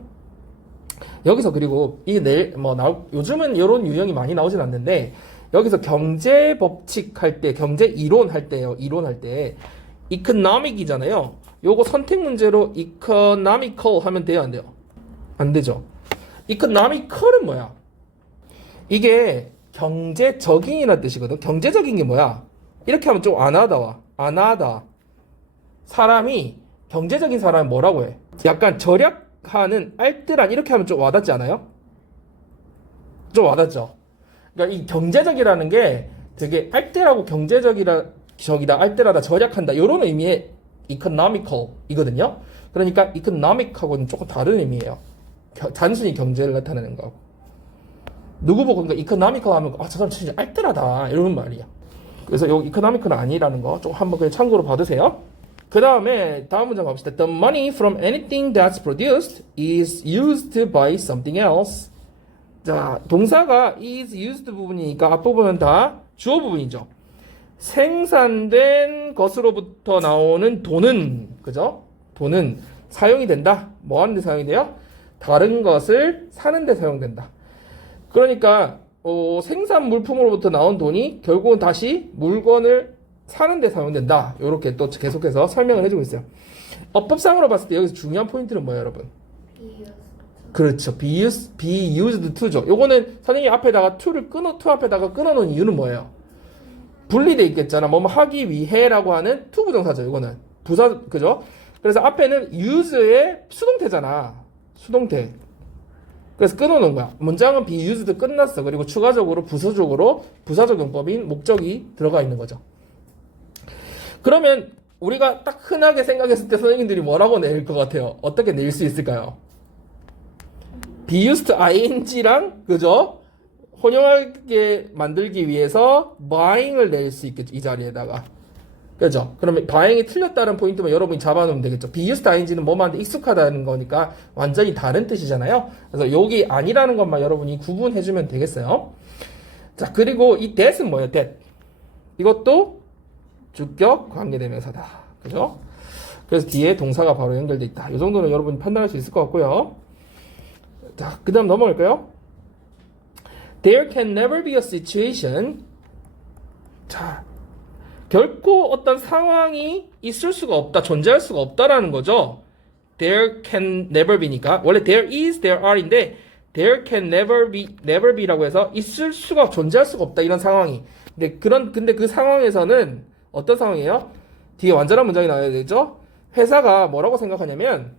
여기서 그리고 이게 요즘은 이런 유형이 많이 나오진 않는데 여기서 경제 법칙 할 때, 경제 이론 할 때요. 이론할 때 economic이잖아요. 요거 선택 문제로 economical 하면 돼요, 안 돼요? 안 되죠. economical은 뭐야? 이게 경제적인이라는 뜻이거든. 경제적인 게 뭐야? 이렇게 하면 좀 안하다. 사람이 경제적인 사람은 뭐라고 해? 약간 절약하는 알뜰한 이렇게 하면 좀 와닿지 않아요? 좀 와닿죠? 그러니까 이 경제적이라는 게 되게 알뜰하고 경제적이다, 알뜰하다, 절약한다 이런 의미의 economical 이거든요. 그러니까 economic하고는 조금 다른 의미예요. 단순히 경제를 나타내는 거고. 누구 보고 그러니까 economical 하면 저 사람 진짜 알뜰하다 이러는 말이야. 그래서 요 economical은 아니라는 거 좀 한번 그냥 참고로 봐두세요. 그 다음에 다음 문장 갑시다. The money from anything that's produced is used by something else. 자, 동사가 is used 부분이니까 앞부분은 다 주어 부분이죠. 생산된 것으로부터 나오는 돈은, 그죠? 돈은 사용이 된다. 뭐 하는 데 사용이 돼요? 다른 것을 사는 데 사용된다. 그러니까 생산 물품으로부터 나온 돈이 결국은 다시 물건을 사는 데 사용된다. 이렇게 또 계속해서 설명을 해주고 있어요. 어법상으로 봤을 때 여기서 중요한 포인트는 뭐예요, 여러분? 그렇죠. be used to죠. 요거는 선생님이 앞에다가 to 앞에다가 끊어놓은 이유는 뭐예요? 분리돼 있겠잖아. 뭐 하기 위해라고 하는 to 부정사죠. 요거는 부사, 그죠? 그래서 앞에는 use의 수동태잖아. 수동태. 그래서 끊어놓은 거야. 문장은 be used 끝났어. 그리고 추가적으로 부사적 용법인 목적이 들어가 있는 거죠. 그러면 우리가 딱 흔하게 생각했을 때 선생님들이 뭐라고 낼 것 같아요? 어떻게 낼 수 있을까요? be used ing랑 그죠? 혼용하게 만들기 위해서 buying을 낼 수 있겠죠. 이 자리에다가. 그죠? 그러면 buying이 틀렸다는 포인트만 여러분이 잡아놓으면 되겠죠. be used ing는 뭐만 익숙하다는 거니까 완전히 다른 뜻이잖아요. 그래서 여기 아니라는 것만 여러분이 구분해주면 되겠어요. 자, 그리고 이 that은 뭐예요? that. 이것도 주격 관계대명사다. 그죠? 그래서 뒤에 동사가 바로 연결돼 있다. 이 정도는 여러분이 판단할 수 있을 것 같고요. 자, 그 다음 넘어갈까요? There can never be a situation. 자, 결코 어떤 상황이 있을 수가 없다, 존재할 수가 없다라는 거죠. there can never be니까 원래 there is, there are인데 there can never be라고 해서 있을 수가 존재할 수가 없다 이런 상황이. 근데 그 상황에서는 어떤 상황이에요? 뒤에 완전한 문장이 나와야 되죠. 회사가 뭐라고 생각하냐면,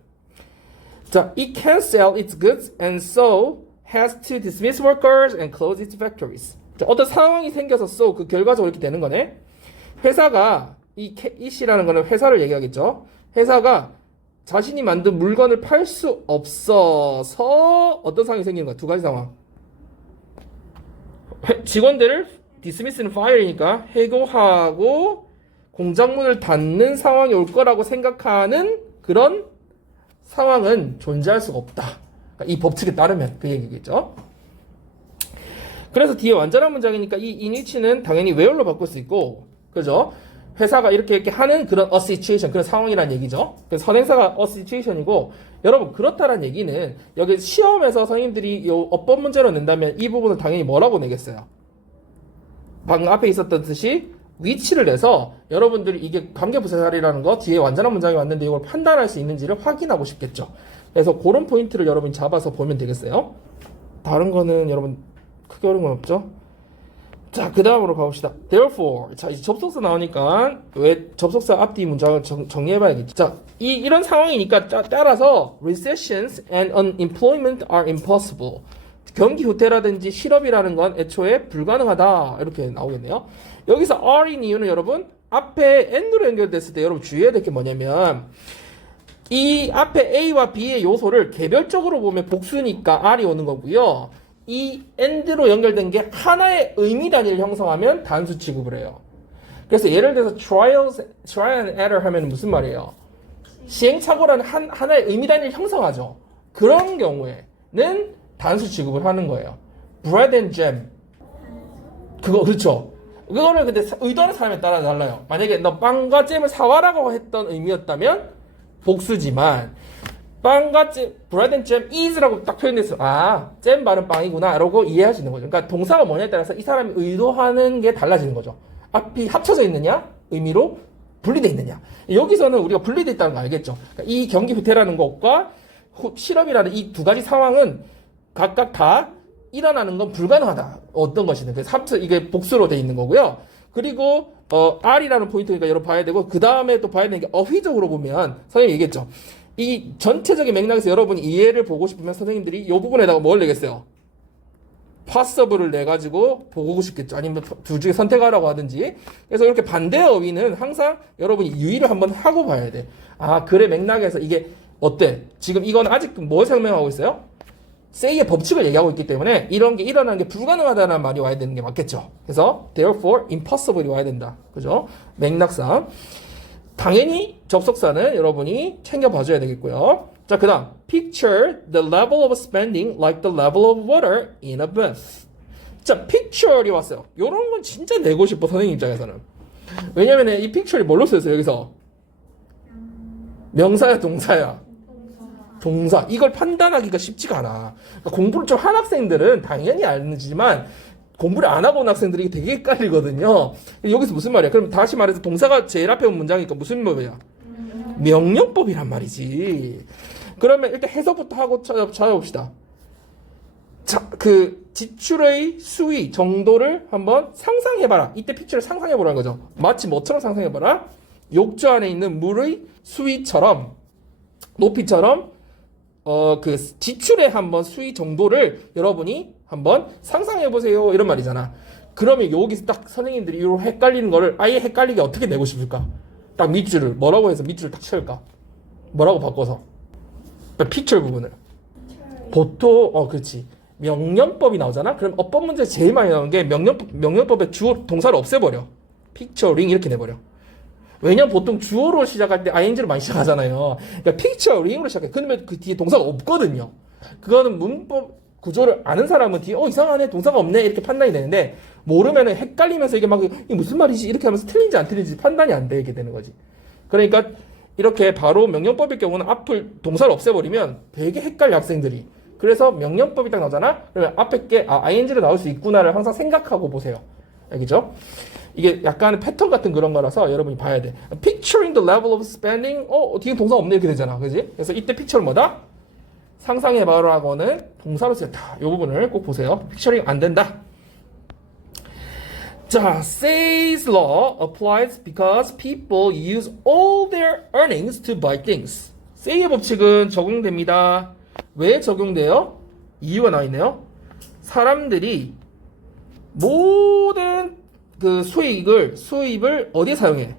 자, it can sell its goods and so has to dismiss workers and close its factories. 자, 어떤 상황이 생겨서 so 그 결과적으로 이렇게 되는 거네. 회사가 it이라는 거는 회사를 얘기하겠죠. 회사가 자신이 만든 물건을 팔 수 없어서 어떤 상황이 생기는 거야? 두 가지 상황. 직원들을 dismiss는 fire이니까 해고하고 공장문을 닫는 상황이 올 거라고 생각하는 그런 상황은 존재할 수가 없다. 그러니까 이 법칙에 따르면 그 얘기겠죠. 그래서 뒤에 완전한 문장이니까 이 in which는 당연히 where로 바꿀 수 있고, 그죠? 회사가 이렇게 하는 그런 a situation, 그런 상황이란 얘기죠. 그래서 선행사가 a situation이고, 여러분 그렇다는 얘기는 여기 시험에서 선생님들이 이 어법 문제로 낸다면 이 부분을 당연히 뭐라고 내겠어요? 방금 앞에 있었던 듯이 위치를 내서 여러분들이 이게 관계부사절이라는 거 뒤에 완전한 문장이 왔는데 이걸 판단할 수 있는지를 확인하고 싶겠죠. 그래서 그런 포인트를 여러분이 잡아서 보면 되겠어요. 다른 거는 여러분 크게 어려운 건 없죠? 자, 그 다음으로 가봅시다. Therefore. 자, 이제 접속사 나오니까 왜 접속사 앞뒤 문장을 정리해봐야겠죠. 자, 이런 상황이니까 따라서 recessions and unemployment are impossible. 경기 후퇴라든지 실업이라는 건 애초에 불가능하다. 이렇게 나오겠네요. 여기서 are인 이유는 여러분 앞에 and로 연결됐을 때 여러분 주의해야 될 게 뭐냐면 이 앞에 A와 B의 요소를 개별적으로 보면 복수니까 R이 오는 거고요. 이 and로 연결된 게 하나의 의미 단위를 형성하면 단수 취급을 해요. 그래서 예를 들어서 trial and error 하면 무슨 말이에요? 시행착오라는 하나의 의미 단위를 형성하죠. 그런 경우에는 단수 취급을 하는 거예요. bread and jam. 그거 그렇죠. 그거를 근데 의도하는 사람에 따라 달라요. 만약에 너 빵과 잼을 사와라고 했던 의미였다면 복수지만 빵과 잼, bread and jam is라고 딱 표현됐어. 아, 잼 바른 빵이구나 라고 이해하시는 거죠. 그러니까 동사가 뭐냐에 따라서 이 사람이 의도하는 게 달라지는 거죠. 앞이 합쳐져 있느냐 의미로 분리되어 있느냐. 여기서는 우리가 분리되어 있다는 거 알겠죠. 그러니까 이 경기 후퇴라는 것과 실업이라는 이 두 가지 상황은 각각 다 일어나는 건 불가능하다. 어떤 것이든. 그래서 이게 복수로 돼 있는 거고요. 그리고 R이라는 포인트니까 여러분 봐야 되고 그 다음에 또 봐야 되는 게 어휘적으로 보면 선생님이 얘기했죠. 이 전체적인 맥락에서 여러분이 이해를 보고 싶으면 선생님들이 이 부분에다가 뭘 내겠어요? possible을 내가지고 보고 싶겠죠. 아니면 둘 중에 선택하라고 하든지. 그래서 이렇게 반대 어휘는 항상 여러분이 유의를 한번 하고 봐야 돼. 아, 글의 맥락에서 이게 어때? 지금 이건 아직 뭘 설명하고 있어요? say의 법칙을 얘기하고 있기 때문에 이런 게 일어나는 게 불가능하다는 말이 와야 되는 게 맞겠죠. 그래서 therefore impossible이 와야 된다. 그죠? 맥락상. 당연히 접속사는 여러분이 챙겨봐줘야 되겠고요. 자, 그 다음 picture the level of spending like the level of water in a bath. 자, picture이 왔어요. 요런 건 진짜 내고 싶어 선생님 입장에서는. 왜냐면 이 picture이 뭘로 쓰였어요 여기서? 명사야 동사야? 동사. 이걸 판단하기가 쉽지가 않아. 그러니까 공부를 좀 한 학생들은 당연히 알지만 공부를 안 하고 온 학생들이 되게 헷갈리거든요. 여기서 무슨 말이야? 그럼 다시 말해서 동사가 제일 앞에 온 문장이니까 무슨 법이야? 명령법이란 말이지. 그러면 일단 해석부터 하고 찾아봅시다. 자, 그 지출의 수위 정도를 한번 상상해봐라. 이때 픽처를 상상해보라는 거죠. 마치 뭐처럼 상상해봐라? 욕조 안에 있는 물의 수위처럼 높이처럼 그 지출의 한번 수위 정도를 여러분이 한번 상상해 보세요 이런 말이잖아. 그러면 여기서 딱 선생님들이 이런 헷갈리는 거를 아예 헷갈리게 어떻게 내고 싶을까? 딱 밑줄을 뭐라고 해서 밑줄을 딱 채울까? 뭐라고 바꿔서? 픽처 부분을 보통 그렇지 명령법이 나오잖아. 그럼 어법 문제 제일 많이 나오는 게 명령법의 주어 동사를 없애버려. 픽처링 이렇게 내버려. 왜냐면 보통 주어로 시작할 때 ing로 많이 시작하잖아요. 그러니까 picturing으로 시작해. 그러면 그 뒤에 동사가 없거든요. 그거는 문법 구조를 아는 사람은 뒤에 이상하네 동사가 없네 이렇게 판단이 되는데 모르면은 헷갈리면서 이게 막 이게 무슨 말이지 이렇게 하면서 틀린지 안 틀린지 판단이 안 되게 되는 거지. 그러니까 이렇게 바로 명령법일 경우는 앞을 동사를 없애버리면 되게 헷갈려 학생들이. 그래서 명령법이 딱 나오잖아. 그러면 앞에 게 ing로 나올 수 있구나를 항상 생각하고 보세요. 알겠죠? 이게 약간 패턴 같은 그런 거라서 여러분이 봐야 돼. picturing the level of spending. 뒤에 동사 없네 이렇게 되잖아, 그지? 그래서 이때 picture는 뭐다? 상상해봐라고는 동사로 쓰였다. 이 부분을 꼭 보세요. picturing 안 된다. 자, Say's law applies because people use all their earnings to buy things. Say의 법칙은 적용됩니다. 왜 적용돼요? 이유가 나와 있네요. 사람들이 모든 그 수입을 어디에 사용해?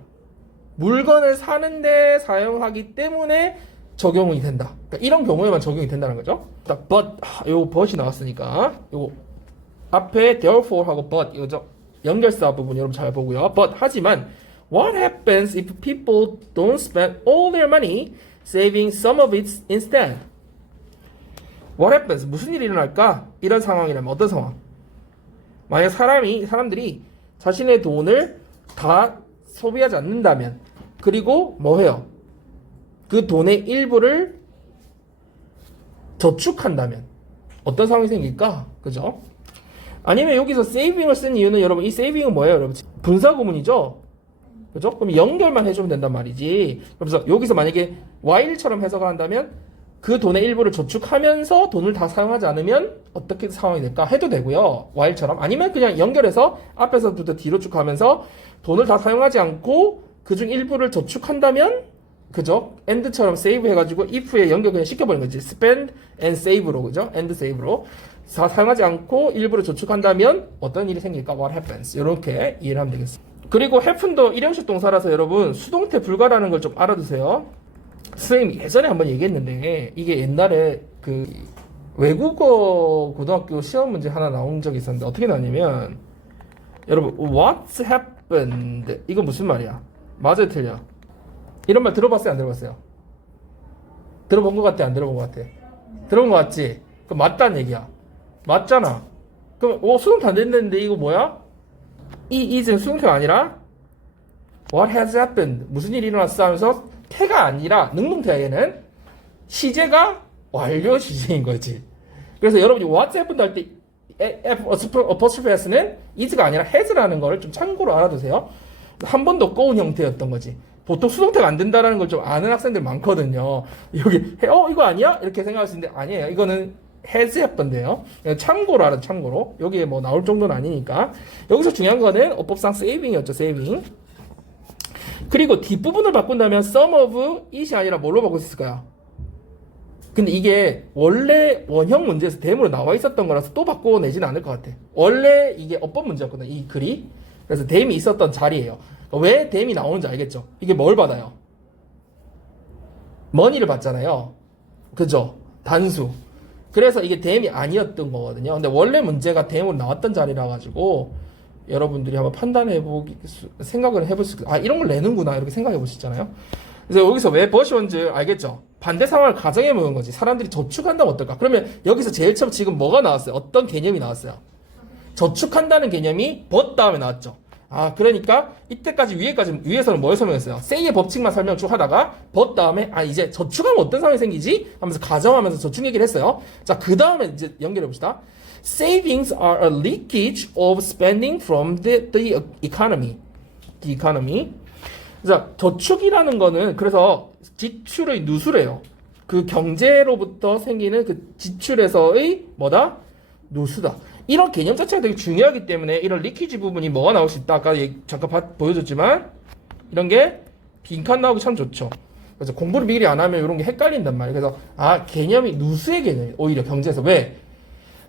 물건을 사는데 사용하기 때문에 적용이 된다. 그러니까 이런 경우에만 적용이 된다는 거죠. 딱 but, 요 but이 나왔으니까 요 앞에 therefore 하고 but 이거죠. 연결사 부분 여러분 잘 보고요. But 하지만 what happens if people don't spend all their money saving some of it instead? What happens? 무슨 일이 일어날까? 이런 상황이라면 어떤 상황? 만약 사람들이 자신의 돈을 다 소비하지 않는다면, 그리고 뭐 해요? 그 돈의 일부를 저축한다면 어떤 상황이 생길까? 그죠? 아니면 여기서 세이빙을 쓴 이유는 여러분 이 세이빙은 뭐예요? 여러분 분사구문이죠? 그죠? 그럼 연결만 해주면 된단 말이지. 그래서 여기서 만약에 while처럼 해석을 한다면 그 돈의 일부를 저축하면서 돈을 다 사용하지 않으면 어떻게 상황이 될까 해도 되고요. while처럼. 아니면 그냥 연결해서 앞에서부터 뒤로 쭉 가면서 돈을 다 사용하지 않고 그중 일부를 저축한다면, 그죠? and처럼 save 해가지고 if에 연결 그냥 시켜버리는 거지. spend and save로, 그죠? and save로. 다 사용하지 않고 일부를 저축한다면 어떤 일이 생길까? What happens? 이렇게 이해를 하면 되겠습니다. 그리고 happen도 일형식 동사라서 여러분 수동태 불가라는 걸 좀 알아두세요. 선생님이 예전에 한번 얘기했는데 이게 옛날에 그 외국어 고등학교 시험 문제 하나 나온 적이 있었는데 어떻게 나왔냐면 여러분 What's happened? 이거 무슨 말이야? 맞아요, 틀려? 이런 말 들어봤어요, 안 들어봤어요? 들어본 것 같아, 안 들어본 것 같아? 들어본 것 같지? 그럼 맞다는 얘기야. 맞잖아. 그럼 수동태 안 됐는데 이거 뭐야? 이 is는 수동태가 아니라 What has happened? 무슨 일이 일어났어? 하면서 태가 아니라 능동태야. 얘는 시제가 완료 시제인 거지. 그래서 여러분이 What's happened 할 때 apostrophe s는 is가 아니라 has라는 걸 좀 참고로 알아두세요. 한 번 더 꼬운 형태였던 거지. 보통 수동태가 안 된다는 걸 좀 아는 학생들 많거든요. 여기 이거 아니야? 이렇게 생각할 수 있는데 아니에요. 이거는 has happened인데요. 참고로 알아, 참고로. 여기에 뭐 나올 정도는 아니니까. 여기서 중요한 거는 어법상 saving이었죠, saving. 그리고 뒷부분을 바꾼다면 some of it이 아니라 뭘로 바꿀 수 있을까요? 근데 이게 원래 원형 문제에서 대문으로 나와 있었던 거라서 또 바꿔내지는 않을 것 같아. 원래 이게 어법 문제였거든, 이 글이. 그래서 대임이 있었던 자리예요. 왜 대임이 나오는지 알겠죠? 이게 뭘 받아요? money를 받잖아요. 그죠? 단수. 그래서 이게 대임이 아니었던 거거든요. 근데 원래 문제가 대임으로 나왔던 자리라 가지고 여러분들이 한번 생각을 해볼 수, 이런 걸 내는구나 이렇게 생각해 보시잖아요. 그래서 여기서 왜 버시원즈 알겠죠? 반대 상황을 가정해 보는 거지. 사람들이 저축한다면 어떨까? 그러면 여기서 제일 처음 지금 뭐가 나왔어요? 어떤 개념이 나왔어요? 저축한다는 개념이 but 다음에 나왔죠. 그러니까 이때까지 위에서는 뭘 설명했어요? say의 법칙만 설명 쭉 하다가 but 다음에 이제 저축하면 어떤 상황이 생기지? 하면서 가정하면서 저축 얘기를 했어요. 자, 그 다음에 이제 연결해 봅시다. Savings are a leakage of spending from the economy. The economy. 자, 저축이라는 거는 그래서 지출의 누수래요. 그 경제로부터 생기는 그 지출에서의 뭐다? 누수다. 이런 개념 자체가 되게 중요하기 때문에 이런 리키지 부분이 뭐가 나올 수 있다. 아까 잠깐 보여줬지만 이런 게 빈칸 나오기 참 좋죠. 그래서 공부를 미리 안 하면 이런 게 헷갈린단 말이에요. 그래서 개념이 누수의 개념이 오히려 경제에서 왜?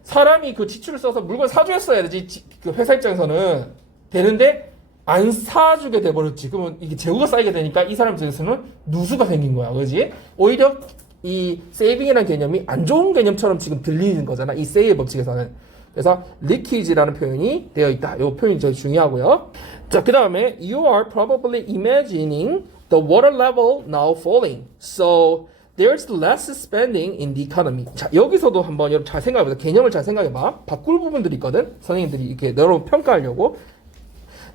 사람이 그 지출을 써서 물건 사주었어야 되지. 그 회사 입장에서는 되는데 안 사주게 돼버렸지. 그러면 이게 재고가 쌓이게 되니까 이 사람 입장에서는 누수가 생긴 거야. 그지? 오히려 이 세이빙이라는 개념이 안 좋은 개념처럼 지금 들리는 거잖아. 이 세이의 법칙에서는. 그래서 leakage라는 표현이 되어 있다. 이 표현이 제일 중요하고요. 자, 그 다음에 you are probably imagining the water level now falling. So there's less spending in the economy. 자, 여기서도 한번 여러분 잘 생각해보세요. 개념을 잘 생각해봐. 바꿀 부분들이 있거든. 선생님들이 이렇게 여러분 평가하려고.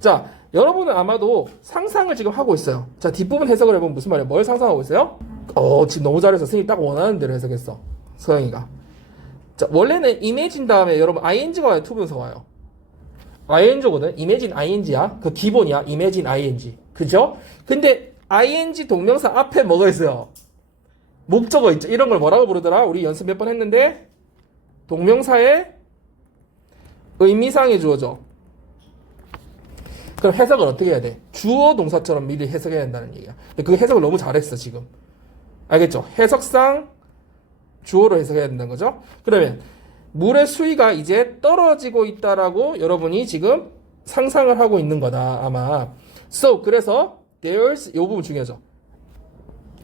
자, 여러분은 아마도 상상을 지금 하고 있어요. 자, 뒷부분 해석을 해보면 무슨 말이에요? 뭘 상상하고 있어요? 지금 너무 잘해서 선생님이 딱 원하는 대로 해석했어. 서영이가. 자, 원래는 imagine 다음에 여러분 ing가 와요, 투부정사 와요. ing거든. imagine ing야. 그 기본이야. imagine ing. 그죠? 근데 ing 동명사 앞에 뭐가 있어요? 목적어 있죠. 이런 걸 뭐라고 부르더라? 우리 연습 몇 번 했는데 동명사의 의미상의 주어죠. 그럼 해석을 어떻게 해야 돼? 주어 동사처럼 미리 해석해야 된다는 얘기야. 그 해석을 너무 잘했어 지금. 알겠죠? 해석상 주어로 해석해야 된다는 거죠. 그러면 물의 수위가 이제 떨어지고 있다라고 여러분이 지금 상상을 하고 있는 거다 아마. So 그래서 there's 이 부분 중요하죠.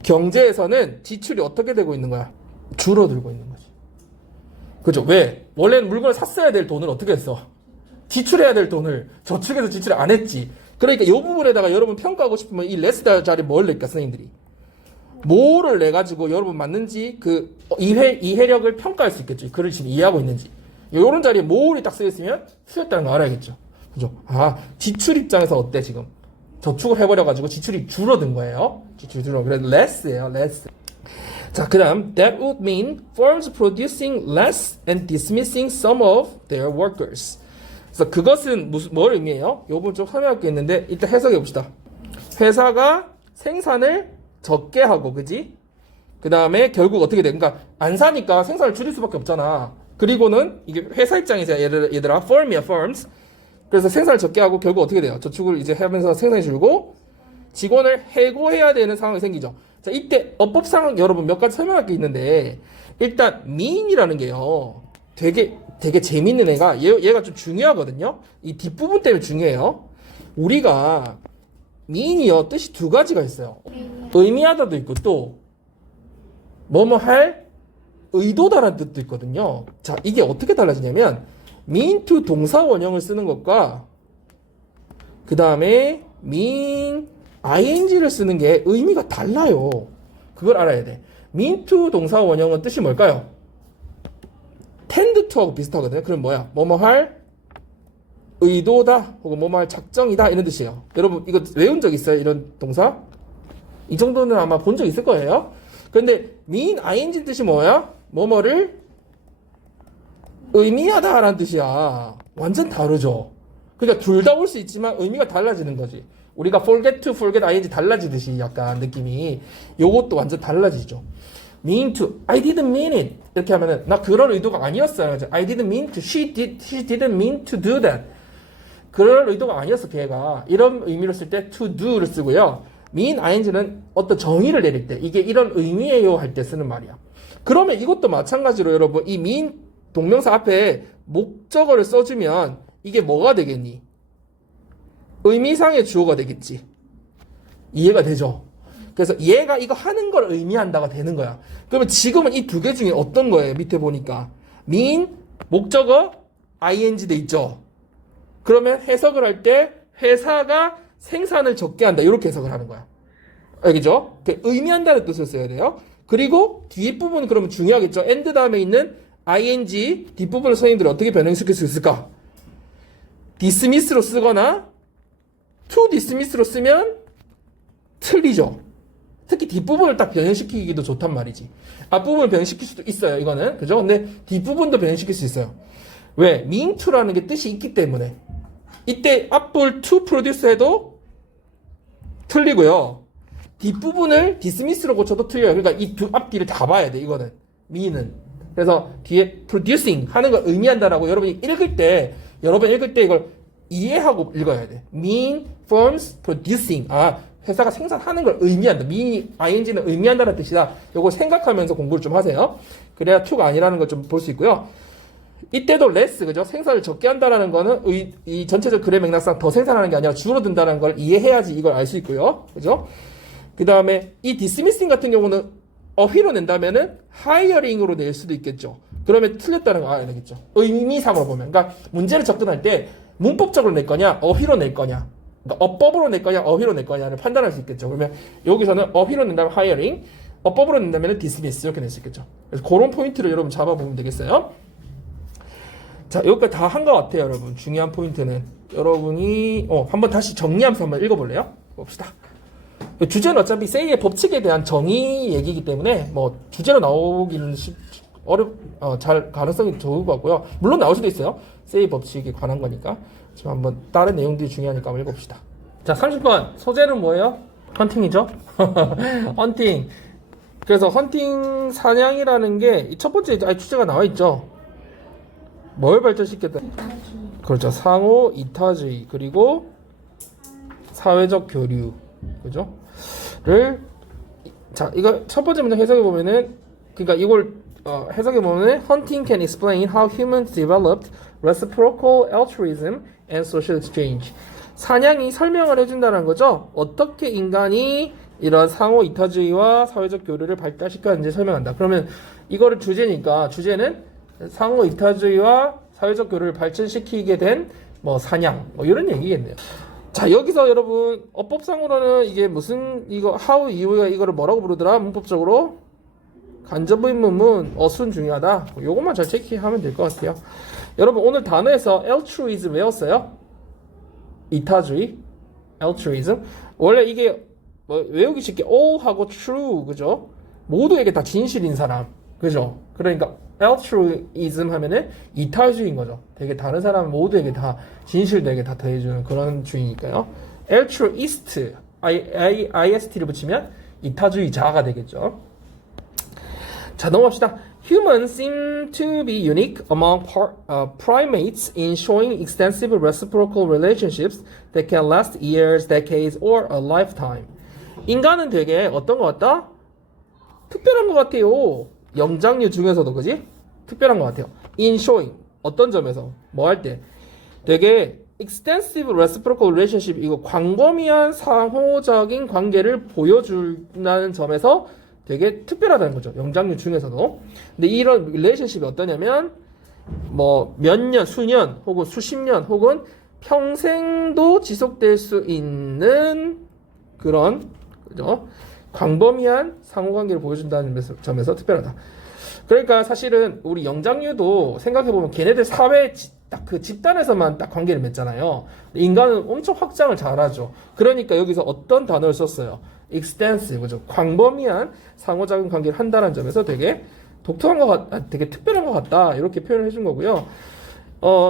경제에서는 지출이 어떻게 되고 있는 거야? 줄어들고 있는 거지. 그죠? 왜? 원래는 물건을 샀어야 될 돈을 어떻게 했어? 지출해야 될 돈을 저축해서 지출을 안 했지. 그러니까 이 부분에다가 여러분 평가하고 싶으면 이 레스 자리에 뭘 낼까 선생님들이? 뭐를 내가지고 여러분 맞는지 그 이해력을 평가할 수 있겠죠. 글을 지금 이해하고 있는지. 이런 자리에 뭐를 딱 쓰였으면 쓰였다는 거 알아야겠죠. 그죠? 아, 지출 입장에서 어때 지금? 저축을 해버려가지고 지출이 줄어든 거예요. 지출이 줄어. 그래서 less예요, less. 자, 그 다음 that would mean firms producing less and dismissing some of their workers. 그래서 그것은 뭘 의미해요? 이 부분 좀 설명할 게 있는데 일단 해석해 봅시다. 회사가 생산을 적게 하고, 그지? 그 다음에 결국 어떻게 돼? 그러니까 안 사니까 생산을 줄일 수밖에 없잖아. 그리고는 이게 회사 입장에서 얘들아 firm이야, firms. 그래서 생산을 적게 하고 결국 어떻게 돼요? 저축을 이제 하면서 생산이 줄고 직원을 해고해야 되는 상황이 생기죠. 자, 이때 어법상 여러분 몇 가지 설명할 게 있는데 일단 mean이라는 게요. 되게 재밌는 애가 얘가 좀 중요하거든요. 이 뒷부분 때문에 중요해요. 우리가 mean이요 뜻이 두 가지가 있어요. 의미하다도 있고 또 뭐뭐 할 의도다라는 뜻도 있거든요. 자, 이게 어떻게 달라지냐면 mean to 동사 원형을 쓰는 것과 그 다음에 mean ing를 쓰는 게 의미가 달라요. 그걸 알아야 돼. mean to 동사 원형은 뜻이 뭘까요? tend to하고 비슷하거든요. 그럼 뭐야? 뭐뭐 할 의도다 혹은 뭐뭐 할 작정이다 이런 뜻이에요. 여러분 이거 외운 적 있어요? 이런 동사? 이 정도는 아마 본 적 있을 거예요. 근데 mean ing 뜻이 뭐야? 뭐뭐를 의미하다라는 뜻이야. 완전 다르죠. 그러니까 둘 다 올 수 있지만 의미가 달라지는 거지. 우리가 forget to, forget ing 달라지듯이 약간 느낌이 요것도 완전 달라지죠. mean to, I didn't mean it 이렇게 하면은 나 그런 의도가 아니었어요. I didn't mean to, she didn't mean to do that. 그런 의도가 아니었어 걔가. 이런 의미로 쓸 때 to do를 쓰고요. mean ing는 어떤 정의를 내릴 때 이게 이런 의미예요 할 때 쓰는 말이야. 그러면 이것도 마찬가지로 여러분 이 mean 동명사 앞에 목적어를 써주면 이게 뭐가 되겠니? 의미상의 주어가 되겠지. 이해가 되죠? 그래서 얘가 이거 하는 걸 의미한다가 되는 거야. 그러면 지금은 이 두 개 중에 어떤 거예요? 밑에 보니까 mean 목적어 ing 돼 있죠. 그러면 해석을 할 때 회사가 생산을 적게 한다 이렇게 해석을 하는 거야. 알겠죠? 의미한다는 뜻을 써야 돼요. 그리고 뒷부분 그러면 중요하겠죠. and 다음에 있는 ing 뒷부분을 선생님들이 어떻게 변형시킬 수 있을까? dismiss로 쓰거나 to dismiss로 쓰면 틀리죠. 특히 뒷부분을 딱 변형시키기도 좋단 말이지. 앞부분을 변형시킬 수도 있어요. 이거는 그죠? 근데 뒷부분도 변형시킬 수 있어요. 왜? mean to라는 게 뜻이 있기 때문에. 이때 앞부분을 to produce 해도 틀리고요. 뒷부분을 dismiss로 고쳐도 틀려요. 그러니까 이 두 앞뒤를 다 봐야 돼. 이거는 mean은. 그래서 뒤에 producing 하는 걸 의미한다라고 여러분이 읽을 때 이걸 이해하고 읽어야 돼. mean, firms, producing. 아, 회사가 생산하는 걸 의미한다. mean, ing는 의미한다는 뜻이다. 이거 생각하면서 공부를 좀 하세요. 그래야 to가 아니라는 걸 좀 볼 수 있고요. 이때도 less, 그죠? 생산을 적게 한다라는 거는 이 전체적 글의 맥락상 더 생산하는 게 아니라 줄어든다는 걸 이해해야지 이걸 알 수 있고요. 그죠? 그 다음에 이 dismissing 같은 경우는 어휘로 낸다면은 hiring으로 낼 수도 있겠죠. 그러면 틀렸다는 거 알아야 되겠죠. 의미상으로 보면. 그러니까 문제를 접근할 때 문법적으로 낼 거냐, 어휘로 낼 거냐, 그러니까 어법으로 낼 거냐, 어휘로 낼 거냐를 판단할 수 있겠죠. 그러면 여기서는 어휘로 낸다면 hiring, 어법으로 낸다면 dismiss 이렇게 낼 수 있겠죠. 그래서 그런 포인트를 여러분 잡아보면 되겠어요. 자, 여기까지 다 한 것 같아요, 여러분. 중요한 포인트는 여러분이 한번 다시 정리하면서 한번 읽어볼래요? 봅시다. 주제는 어차피 세이의 법칙에 대한 정의 얘기이기 때문에 뭐 주제로 나오기는 잘 가능성이 좋을 것 같고요. 물론 나올 수도 있어요. 세이 법칙에 관한 거니까. 지금 한번 다른 내용들이 중요하니까 한번 읽어봅시다. 자, 30번 소재는 뭐예요? 헌팅이죠. 헌팅. 그래서 헌팅 사냥이라는 게 첫 번째 주제가 나와 있죠. 뭘 발전시켰다? 그렇죠. 상호 이타주의 그리고 사회적 교류, 그죠? 자, 이거 첫 번째 문장 해석해 보면은, 그러니까 이걸 해석해 보면은, Hunting can explain how humans developed reciprocal altruism and social exchange. 사냥이 설명을 해준다는 거죠. 어떻게 인간이 이런 상호 이타주의와 사회적 교류를 발달시켰는지 설명한다. 그러면 이거를 주제는 상호 이타주의와 사회적 교류를 발전시키게 된 뭐 사냥, 뭐 이런 얘기겠네요. 자, 여기서 여러분 어법상으로는 이게 무슨 이거 how 이후에 이거를 뭐라고 부르더라? 문법적으로 간접 의문문 어순 중요하다. 요것만 잘 체크하면 될 것 같아요. 여러분 오늘 단어에서 altruism 외웠어요? 이타주의, altruism. 원래 이게 뭐 외우기 쉽게 all하고 true, 그죠? 모두에게 다 진실인 사람, 그죠? 그러니까 altruism 하면은 이타주의인 거죠. 되게 다른 사람 모두에게 다 진실되게 다 대해주는 그런 주의니까요. altruist, ist를 붙이면 이타주의자가 되겠죠. 자, 넘어갑시다. Humans seem to be unique among primates in showing extensive reciprocal relationships that can last years, decades, or a lifetime. 인간은 되게 어떤 것 같다? 특별한 것 같아요. 영장류 중에서도, 그지? 특별한 것 같아요. In showing, 어떤 점에서? 뭐 할 때? 되게 extensive reciprocal relationship, 이거 광범위한 상호적인 관계를 보여준다는 점에서 되게 특별하다는 거죠. 영장류 중에서도. 근데 이런 relationship이 어떠냐면 뭐 몇 년, 수년, 혹은 수십 년, 혹은 평생도 지속될 수 있는 그런, 그죠? 광범위한 상호관계를 보여준다는 점에서 특별하다. 그러니까 사실은 우리 영장류도 생각해보면 걔네들 사회 딱 그 집단에서만 딱 관계를 맺잖아요. 인간은 엄청 확장을 잘하죠. 그러니까 여기서 어떤 단어를 썼어요? extensive, 그죠? 광범위한 상호작용 관계를 한다는 점에서 되게 독특한 것 같, 되게 특별한 것 같다. 이렇게 표현을 해준 거고요.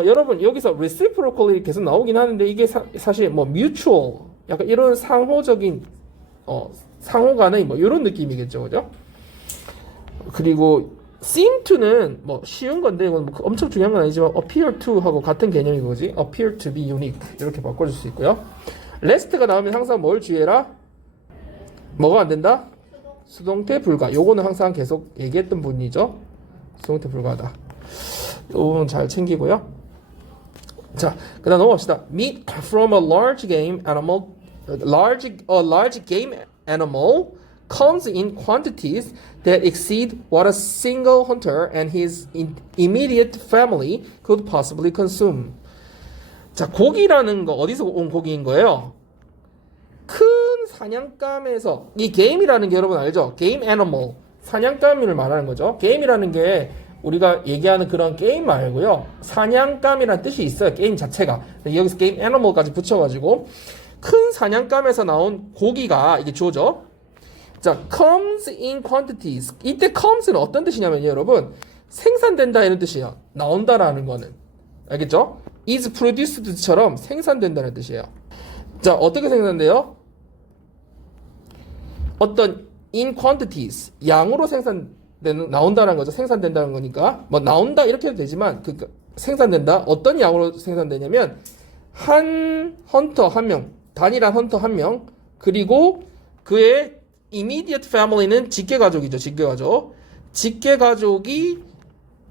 여러분 여기서 reciprocally 계속 나오긴 하는데 이게 사실 뭐 mutual, 약간 이런 상호적인 상호 간의 뭐 이런 느낌이겠죠, 그죠? 그리고 seem to는 뭐 쉬운 건데 이건 뭐 엄청 중요한 건 아니지만 appear to 하고 같은 개념인 거지. appear to be unique 이렇게 바꿔줄 수 있고요. rest가 나오면 항상 뭘 주의해라? 뭐가 안 된다? 수동태 불가. 요거는 항상 계속 얘기했던 분이죠. 수동태 불가하다. 요거는 잘 챙기고요. 자, 그다음 넘어갑시다. Meat from a large game animal, large game animal comes in quantities that exceed what a single hunter and his immediate family could possibly consume. 자, 고기라는 거 어디서 온 고기인 거예요? 큰 사냥감에서, 이 게임이라는 게 여러분 알죠? 게임 애니멀, 사냥감을 말하는 거죠. 게임이라는 게 우리가 얘기하는 그런 게임 말고요. 사냥감이라는 뜻이 있어요. 게임 자체가. 여기서 게임 애니멀까지 붙여가지고 큰 사냥감에서 나온 고기가 이게 주어져. 자, comes in quantities. 이때 comes는 어떤 뜻이냐면요, 여러분. 생산된다 이런 뜻이에요. 나온다라는 거는. 알겠죠? is produced처럼 생산된다는 뜻이에요. 자, 어떻게 생산돼요? 어떤 in quantities, 양으로 나온다는 거죠. 생산된다는 거니까. 뭐 나온다 이렇게 해도 되지만 생산된다. 어떤 양으로 생산되냐면 한 헌터 한 명, 단일한 헌터 한 명, 그리고 그의 immediate family는 직계가족이죠. 직계가족. 직계가족이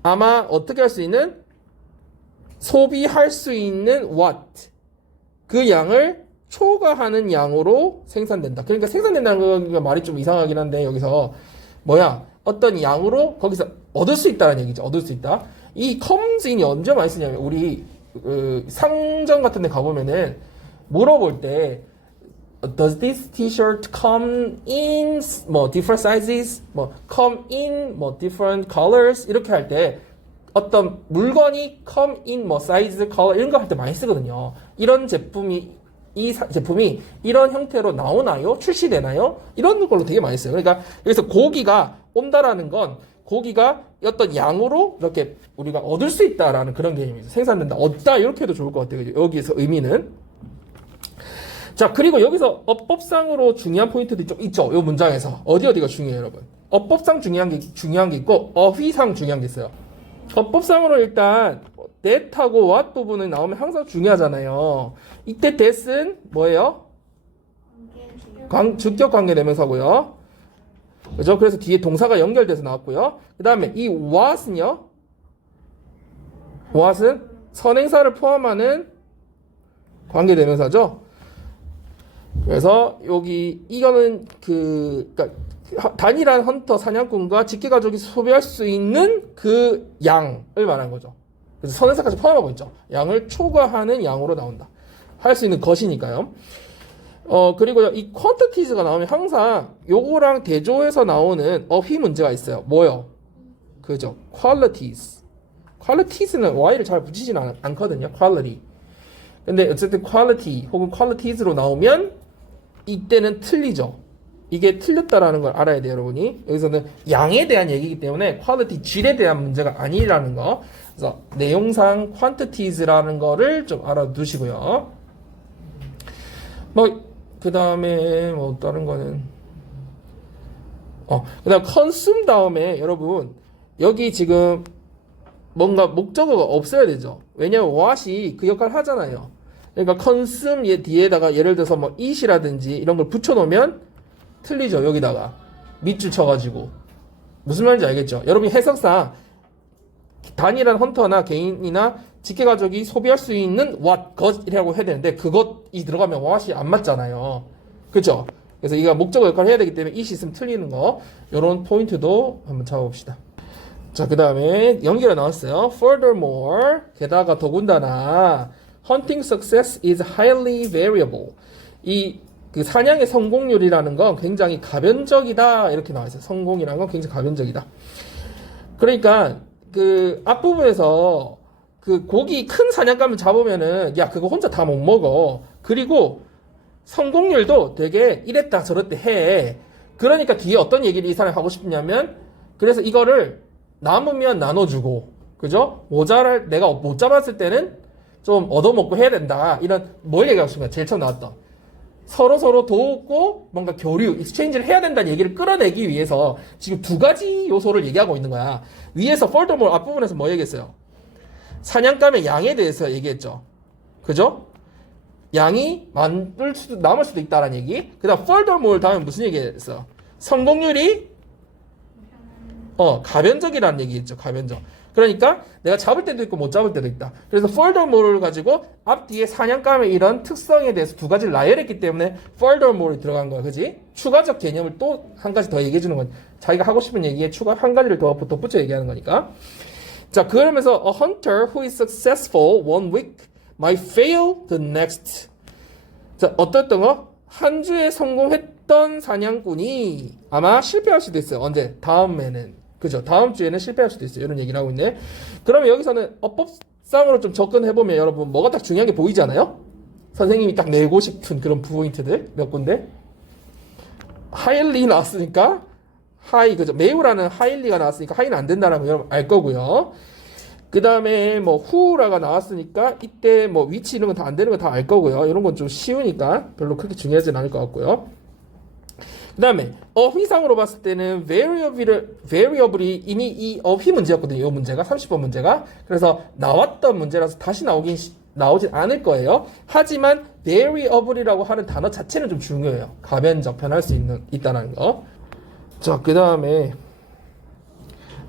아마 어떻게 할 수 있는? 소비할 수 있는 what? 그 양을 초과하는 양으로 생산된다. 그러니까 생산된다는 거 말이 좀 이상하긴 한데 여기서 뭐야? 어떤 양으로 거기서 얻을 수 있다는 얘기죠. 얻을 수 있다. 이 comes in이 언제 많이 쓰냐면 우리 상점 같은 데 가보면은 물어볼 때 Does this t-shirt come in 뭐 different sizes? 뭐 come in 뭐 different colors? 이렇게 할 때 어떤 물건이 come in 뭐 size, color 이런 거 할 때 많이 쓰거든요. 이런 제품이 이 제품이 이런 형태로 나오나요? 출시되나요? 이런 걸로 되게 많이 써요. 그러니까 여기서 고기가 온다라는 건 고기가 어떤 양으로 이렇게 우리가 얻을 수 있다라는 그런 개념이죠. 생산된다, 얻다 이렇게 해도 좋을 것 같아요. 여기서 의미는. 자, 그리고 여기서 어법상으로 중요한 포인트들이 좀 있죠. 이 문장에서. 어디가 중요해요, 여러분? 어법상 중요한 게 있고, 어휘상 중요한 게 있어요. 어법상으로 일단, that하고 what 부분이 나오면 항상 중요하잖아요. 이때 that은 뭐예요? 주격 관계 대명사고요. 그죠? 그래서 뒤에 동사가 연결돼서 나왔고요. 그 다음에 이 what은요? what은 선행사를 포함하는 관계 대명사죠. 그래서 여기 이거는 그러니까 단일한 헌터 사냥꾼과 직계가족이 소비할 수 있는 그 양을 말하는 거죠. 그래서 선행사까지 포함하고 있죠. 양을 초과하는 양으로 나온다. 할 수 있는 것이니까요. 그리고요, 이 quantities가 나오면 항상 요거랑 대조해서 나오는 어휘 문제가 있어요. 뭐요? 그죠? qualities. qualities는 y를 잘 붙이진 않거든요. quality. 근데 어쨌든 quality 혹은 qualities로 나오면 이때는 틀리죠. 이게 틀렸다라는 걸 알아야 돼요, 여러분이. 여기서는 양에 대한 얘기이기 때문에 quality, 질에 대한 문제가 아니라는 거. 그래서 내용상 quantities라는 거를 좀 알아두시고요. 그 다음에 다른 거는 그 다음 consume 다음에 여러분 여기 지금 뭔가 목적어가 없어야 되죠. 왜냐면 what이 그 역할을 하잖아요. 그러니까 consume 얘 뒤에다가 예를 들어서 it이라든지 이런 걸 붙여놓으면 틀리죠. 여기다가 밑줄 쳐가지고 무슨 말인지 알겠죠? 여러분이 해석상 단일한 헌터나 개인이나 직계가족이 소비할 수 있는 what, 것이라고 해야 되는데 그것이 들어가면 what이 안 맞잖아요. 그죠? 그래서 이가 목적어 역할을 해야 되기 때문에 it이 있으면 틀리는 거 이런 포인트도 한번 잡아봅시다. 자, 그 다음에 연결이 나왔어요. Furthermore, 게다가 더군다나 hunting success is highly variable. 그 사냥의 성공률이라는 건 굉장히 가변적이다 이렇게 나와 있어요. 성공이라는 건 굉장히 가변적이다. 그러니까 그 앞부분에서 그 고기 큰 사냥감을 잡으면은 야 그거 혼자 다 못 먹어. 그리고 성공률도 되게 이랬다 저랬다 해. 그러니까 뒤에 어떤 얘기를 이 사람이 하고 싶냐면 그래서 이거를 남으면 나눠주고 그죠? 내가 못 잡았을 때는 좀 얻어먹고 해야 된다. 이런 뭘 얘기하고 싶은 거야? 제일 처음 나왔던 서로 돕고 뭔가 교류, 익스체인지를 해야 된다는 얘기를 끌어내기 위해서 지금 두 가지 요소를 얘기하고 있는 거야. 위에서 furthermore 앞부분에서 뭐 얘기했어요? 사냥감의 양에 대해서 얘기했죠. 그죠? 양이 남을 수도 있다라는 얘기. 그 다음 furthermore 다음에 무슨 얘기했어? 성공률이 가변적이라는 얘기했죠. 가변적. 그러니까 내가 잡을 때도 있고 못 잡을 때도 있다. 그래서 furthermore를 가지고 앞뒤에 사냥감의 이런 특성에 대해서 두 가지를 나열했기 때문에 furthermore이 들어간 거야. 그지? 추가적 개념을 또 한 가지 더 얘기해 주는 건 자기가 하고 싶은 얘기에 추가 한 가지를 더 덧붙여 얘기하는 거니까. 자, 그러면서 a hunter who is successful one week might fail the next. 자, 어떻던 거? 한 주에 성공했던 사냥꾼이 아마 실패할 수도 있어요. 언제? 다음에는. 그죠? 다음 주에는 실패할 수도 있어요. 이런 얘기를 하고 있네. 그러면 여기서는 어법상으로 좀 접근해보면 여러분 뭐가 딱 중요한 게 보이잖아요? 선생님이 딱 내고 싶은 그런 포인트들 몇 군데? 하일리 나왔으니까 하이, 그죠? 매우라는 하일리가 나왔으니까 하이는 안 된다는 거 여러분 알 거고요. 그 다음에 후라가 나왔으니까 이때 위치 이런 건 다 안 되는 거 다 알 거고요. 이런 건 좀 쉬우니까 별로 그렇게 중요하진 않을 것 같고요. 그 다음에 어휘상으로 봤을 때는 variable이 이미 이 어휘 문제였거든요. 이 문제가 30번 문제가. 그래서 나왔던 문제라서 다시 나오진 않을 거예요. 하지만 variable이라고 하는 단어 자체는 좀 중요해요. 가변적 변할 수 있다는 거. 자, 그 다음에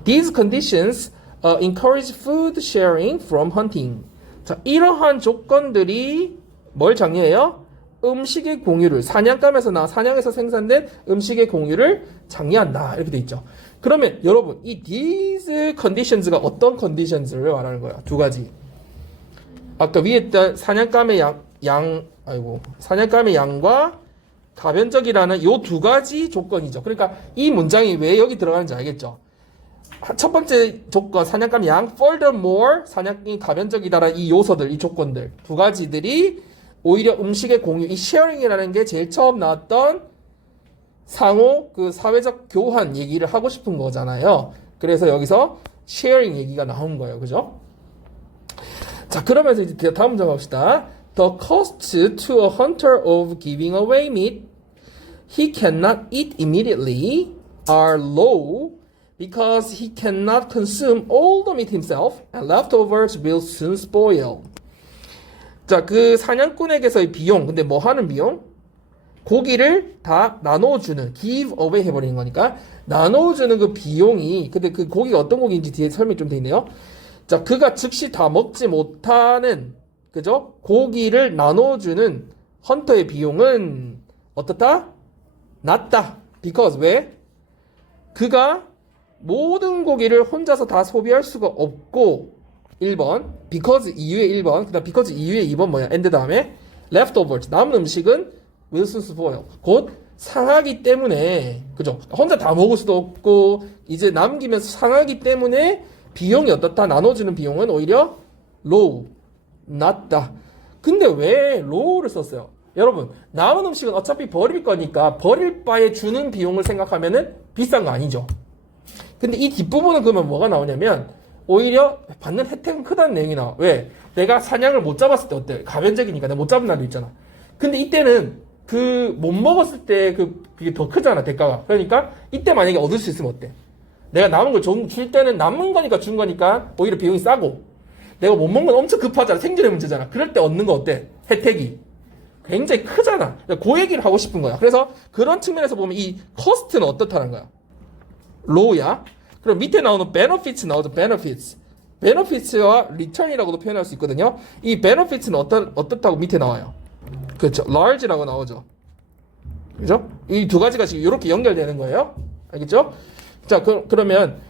these conditions encourage food sharing from hunting. 자, 이러한 조건들이 뭘 장려해요? 음식의 공유를 사냥에서 생산된 음식의 공유를 장려한다 이렇게 돼 있죠. 그러면 여러분 이 these conditions가 어떤 conditions를 말하는 거야? 두 가지. 아까 위에 있던 사냥감의 양과 가변적이라는 요 두 가지 조건이죠. 그러니까 이 문장이 왜 여기 들어가는지 알겠죠? 첫 번째 조건 사냥감 양, furthermore 사냥이 가변적이다라는 이 요소들, 이 조건들 두 가지들이 오히려 음식의 공유, 이 쉐어링이라는 게 제일 처음 나왔던 상호 그 사회적 교환 얘기를 하고 싶은 거잖아요. 그래서 여기서 쉐어링 얘기가 나온 거예요. 그죠? 자, 그러면서 이제 다음 문장 갑시다. The costs to a hunter of giving away meat he cannot eat immediately are low because he cannot consume all the meat himself and leftovers will soon spoil. 자, 그 사냥꾼에게서의 비용, 근데 뭐 하는 비용? 고기를 다 나눠주는, give away 해버리는 거니까 나눠주는 그 비용이, 근데 그 고기가 어떤 고기인지 뒤에 설명이 좀 돼 있네요. 자, 그가 즉시 다 먹지 못하는, 그죠? 고기를 나눠주는 헌터의 비용은 어떻다? 낮다. because 왜? 그가 모든 고기를 혼자서 다 소비할 수가 없고 1번 because 이유의 1번 그 다음 because 이유의 2번 뭐야? and 다음에 leftovers 남은 음식은 will soon spoil 곧 상하기 때문에 그죠? 혼자 다 먹을 수도 없고 이제 남기면서 상하기 때문에 비용이 어떻다? 나눠주는 비용은 오히려 low 낮다. 근데 왜 low를 썼어요? 여러분 남은 음식은 어차피 버릴 거니까 버릴 바에 주는 비용을 생각하면은 비싼 거 아니죠. 근데 이 뒷부분은 그러면 뭐가 나오냐면 오히려 받는 혜택은 크다는 내용이 나와. 왜? 내가 사냥을 못 잡았을 때 어때? 가변적이니까 내가 못 잡은 날도 있잖아. 근데 이때는 그 못 먹었을 때 그게 더 크잖아 대가가. 그러니까 이때 만약에 얻을 수 있으면 어때? 내가 남은 걸 줄 때는 남은 거니까 준 거니까 오히려 비용이 싸고 내가 못 먹는 건 엄청 급하잖아. 생존의 문제잖아. 그럴 때 얻는 거 어때? 혜택이 굉장히 크잖아. 그 얘기를 하고 싶은 거야. 그래서 그런 측면에서 보면 이 커스트는 어떻다는 거야? 로우야. 그럼 밑에 나오는 benefits 나오죠. benefits와 return이라고도 표현할 수 있거든요. 이 benefits는 어떻다고 밑에 나와요. 그렇죠. large라고 나오죠. 그죠? 이 두 가지가 지금 이렇게 연결되는 거예요. 알겠죠? 자, 그러면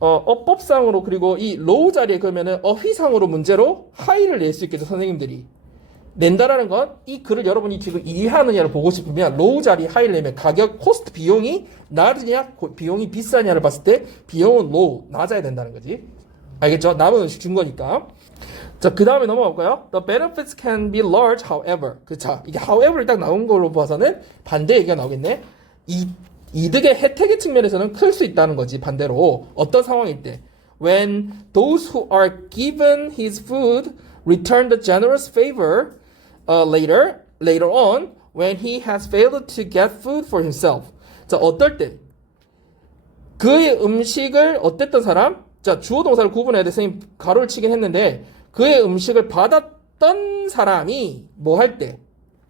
어법상으로 그리고 이 low 자리에 그러면은 어휘상으로 문제로 high를 낼 수 있겠죠. 선생님들이. 낸다라는 건 이 글을 여러분이 지금 이해하느냐를 보고 싶으면 로우 자리 하이를 내면 가격 코스트 비용이 낮으냐 비용이 비싸냐를 봤을 때 비용은 로우 낮아야 된다는 거지. 알겠죠? 남은 음식 준 거니까. 자, 그 다음에 넘어갈까요? The benefits can be large, however. 자, 이게 however를 딱 나온 걸로 봐서는 반대 얘기가 나오겠네. 이득의 혜택의 측면에서는 클 수 있다는 거지. 반대로 어떤 상황일 때 when those who are given his food return the generous favor later on when he has failed to get food for himself. 자, 어떨 때 그의 음식을 어땠던 사람? 자, 주어 동사를 구분해야 돼. 선생님 가로를 치긴 했는데 그의 음식을 받았던 사람이 뭐 할 때?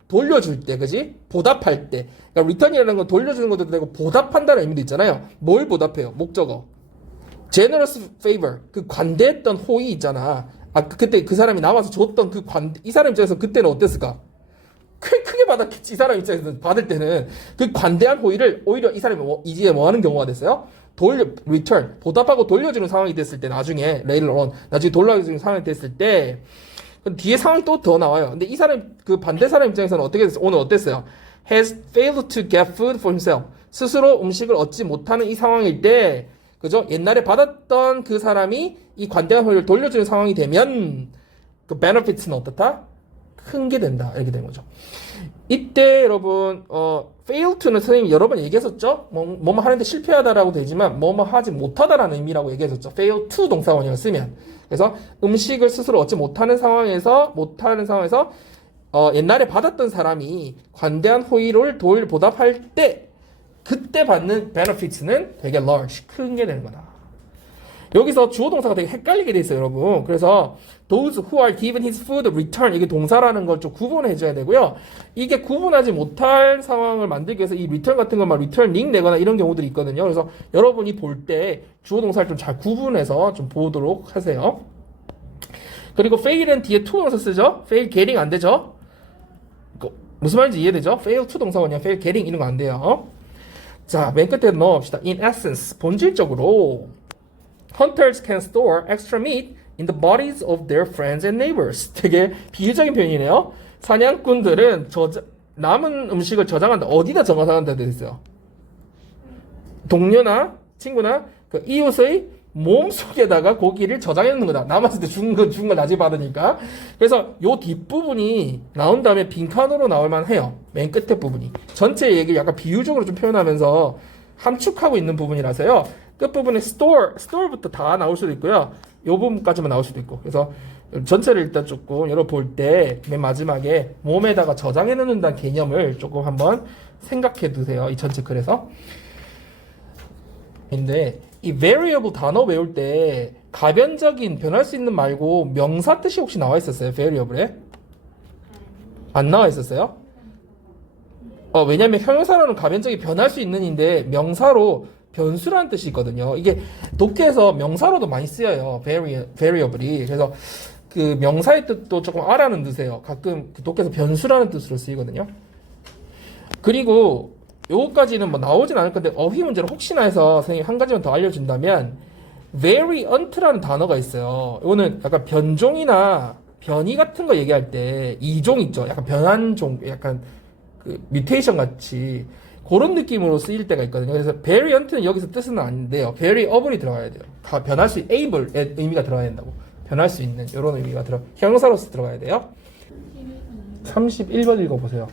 돌려줄 때, 그지? 보답할 때. 그러니까 return이라는 건 돌려주는 것도 되고 보답한다는 의미도 있잖아요. 뭘 보답해요? 목적어. generous favor. 그 관대했던 호의 있잖아. 그때 그 사람이 남아서 줬던 이 사람 입장에서 그때는 어땠을까? 크게 받았겠지. 이 사람 입장에서 받을 때는 그 관대한 호의를 오히려 이 사람이 이제 뭐 하는 경우가 됐어요? return. 보답하고 돌려주는 상황이 됐을 때 나중에 later on. 나중에 돌려주는 상황이 됐을 때 뒤에 상황이 또 더 나와요. 근데 이 사람, 그 반대 사람 입장에서는 어떻게 됐어요? 오늘 어땠어요? has failed to get food for himself. 스스로 음식을 얻지 못하는 이 상황일 때 그죠? 옛날에 받았던 그 사람이 이 관대한 호의를 돌려주는 상황이 되면 그 benefits는 어떻다? 큰 게 된다. 이렇게 된 거죠. 이때 여러분 fail to는 선생님이 여러 번 얘기했었죠? 뭐뭐 하는데 실패하다라고 되지만 뭐뭐 하지 못하다라는 의미라고 얘기했었죠. fail to 동사원형을 쓰면. 그래서 음식을 스스로 얻지 못하는 상황에서 옛날에 받았던 사람이 관대한 호의를 보답할 때 그때 받는 benefits는 되게 large, 큰 게 되는 거다. 여기서 주어 동사가 되게 헷갈리게 돼 있어요, 여러분. 그래서 those who are given his food return 이게 동사라는 걸 좀 구분해 줘야 되고요. 이게 구분하지 못할 상황을 만들기 위해서 이 return 같은 것만 returning 내거나 이런 경우들이 있거든요. 그래서 여러분이 볼 때 주어 동사를 좀 잘 구분해서 좀 보도록 하세요. 그리고 fail은 뒤에 to 동사 쓰죠? fail getting 안 되죠? 무슨 말인지 이해되죠? fail to 동사원이야. fail getting 이런 거 안 돼요. 자, 맨 끝에 넣어봅시다. In essence, 본질적으로 Hunters can store extra meat in the bodies of their friends and neighbors. 되게 비유적인 표현이네요. 사냥꾼들은 남은 음식을 저장한다. 어디다 저장한다 되어 있어요? 동료나 친구나 그 이웃의 몸 속에다가 고기를 저장해 놓는 거다. 남았을 때 죽은 걸 나중에 받으니까. 그래서 요 뒷부분이 나온 다음에 빈칸으로 나올 만해요. 맨 끝에 부분이. 전체 얘기를 약간 비유적으로 좀 표현하면서 함축하고 있는 부분이라서요. 끝부분에 store부터 다 나올 수도 있고요. 요 부분까지만 나올 수도 있고. 그래서 전체를 일단 조금 여러분 볼 때 맨 마지막에 몸에다가 저장해 놓는다는 개념을 조금 한번 생각해 두세요. 이 전체 글에서. 근데 이 variable 단어 외울 때 가변적인 변할 수 있는 말고 명사 뜻이 혹시 나와 있었어요? variable에? 안 나와 있었어요? 왜냐면 형용사로는 가변적이 변할 수 있는인데 명사로 변수라는 뜻이 있거든요. 이게 독해에서 명사로도 많이 쓰여요. variable이. 그래서 그 명사의 뜻도 조금 알아는 두세요. 가끔 독해에서 변수라는 뜻으로 쓰이거든요. 그리고 요거까지는 뭐 나오진 않을 건데 어휘 문제로 혹시나 해서 선생님이 한 가지만 더 알려준다면 variant라는 단어가 있어요. 이거는 약간 변종이나 변이 같은 거 얘기할 때 이종 있죠. 약간 변한 종, 약간 그 뮤테이션 같이 그런 느낌으로 쓰일 때가 있거든요. 그래서 variant는 여기서 뜻은 아닌데요. variable이 들어가야 돼요. 변할 수 able의 의미가 들어가야 된다고. 변할 수 있는 이런 의미가 형용사로서 들어가야 돼요. 31번 읽어보세요.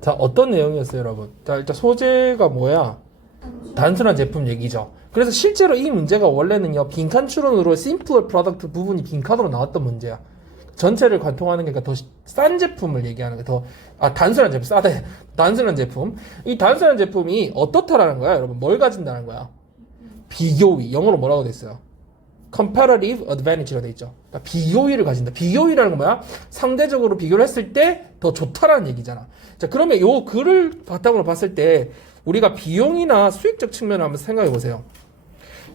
자, 어떤 내용이었어요, 여러분? 자, 일단 소재가 뭐야? 단순한 제품 얘기죠. 그래서 실제로 이 문제가 원래는요, 빈칸 추론으로 simple product 부분이 빈칸으로 나왔던 문제야. 전체를 관통하는 게 더 싼 제품을 얘기하는 게 단순한 제품, 싸다. 단순한 제품. 이 단순한 제품이 어떻다라는 거야, 여러분? 뭘 가진다는 거야? 비교위. 영어로 뭐라고 돼 있어요? comparative advantage로 돼 있죠. 그러니까 비교위를 가진다. 비교위라는 건 뭐야? 상대적으로 비교를 했을 때 더 좋다라는 얘기잖아. 자, 그러면 요 글을 바탕으로 봤을 때 우리가 비용이나 수익적 측면을 한번 생각해 보세요.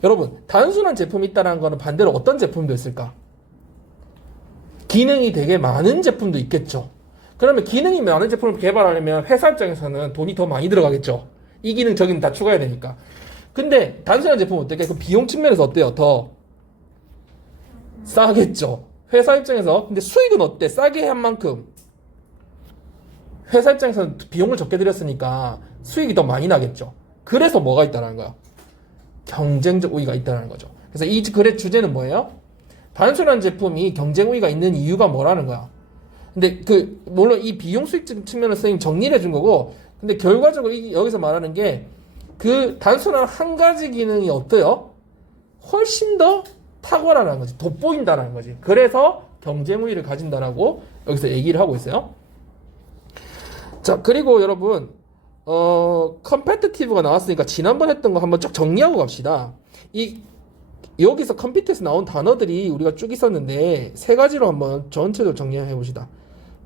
여러분, 단순한 제품이 있다는 거는 반대로 어떤 제품도 있을까? 기능이 되게 많은 제품도 있겠죠. 그러면 기능이 많은 제품을 개발하려면 회사 입장에서는 돈이 더 많이 들어가겠죠. 이 기능 저 기능 다 추가해야 되니까. 근데 단순한 제품은 어떨까? 그 비용 측면에서 어때요? 더 싸겠죠. 회사 입장에서. 근데 수익은 어때? 싸게 한 만큼 회사 입장에서는 비용을 적게 들였으니까 수익이 더 많이 나겠죠. 그래서 뭐가 있다는 거야? 경쟁적 우위가 있다는 거죠. 그래서 이 글의 주제는 뭐예요? 단순한 제품이 경쟁 우위가 있는 이유가 뭐라는 거야. 근데 물론 이 비용 수익 측면을 선생님 정리를 해준 거고, 근데 결과적으로 여기서 말하는 게 그 단순한 한 가지 기능이 어때요? 훨씬 더 탁월하다는 거지. 돋보인다는 거지. 그래서 경쟁 우위를 가진다라고 여기서 얘기를 하고 있어요. 자, 그리고 여러분, competitive가 나왔으니까 지난번 했던 거 한번 쭉 정리하고 갑시다. 여기서 컴퓨터에서 나온 단어들이 우리가 쭉 있었는데, 세 가지로 한번 전체적으로 정리해 봅시다.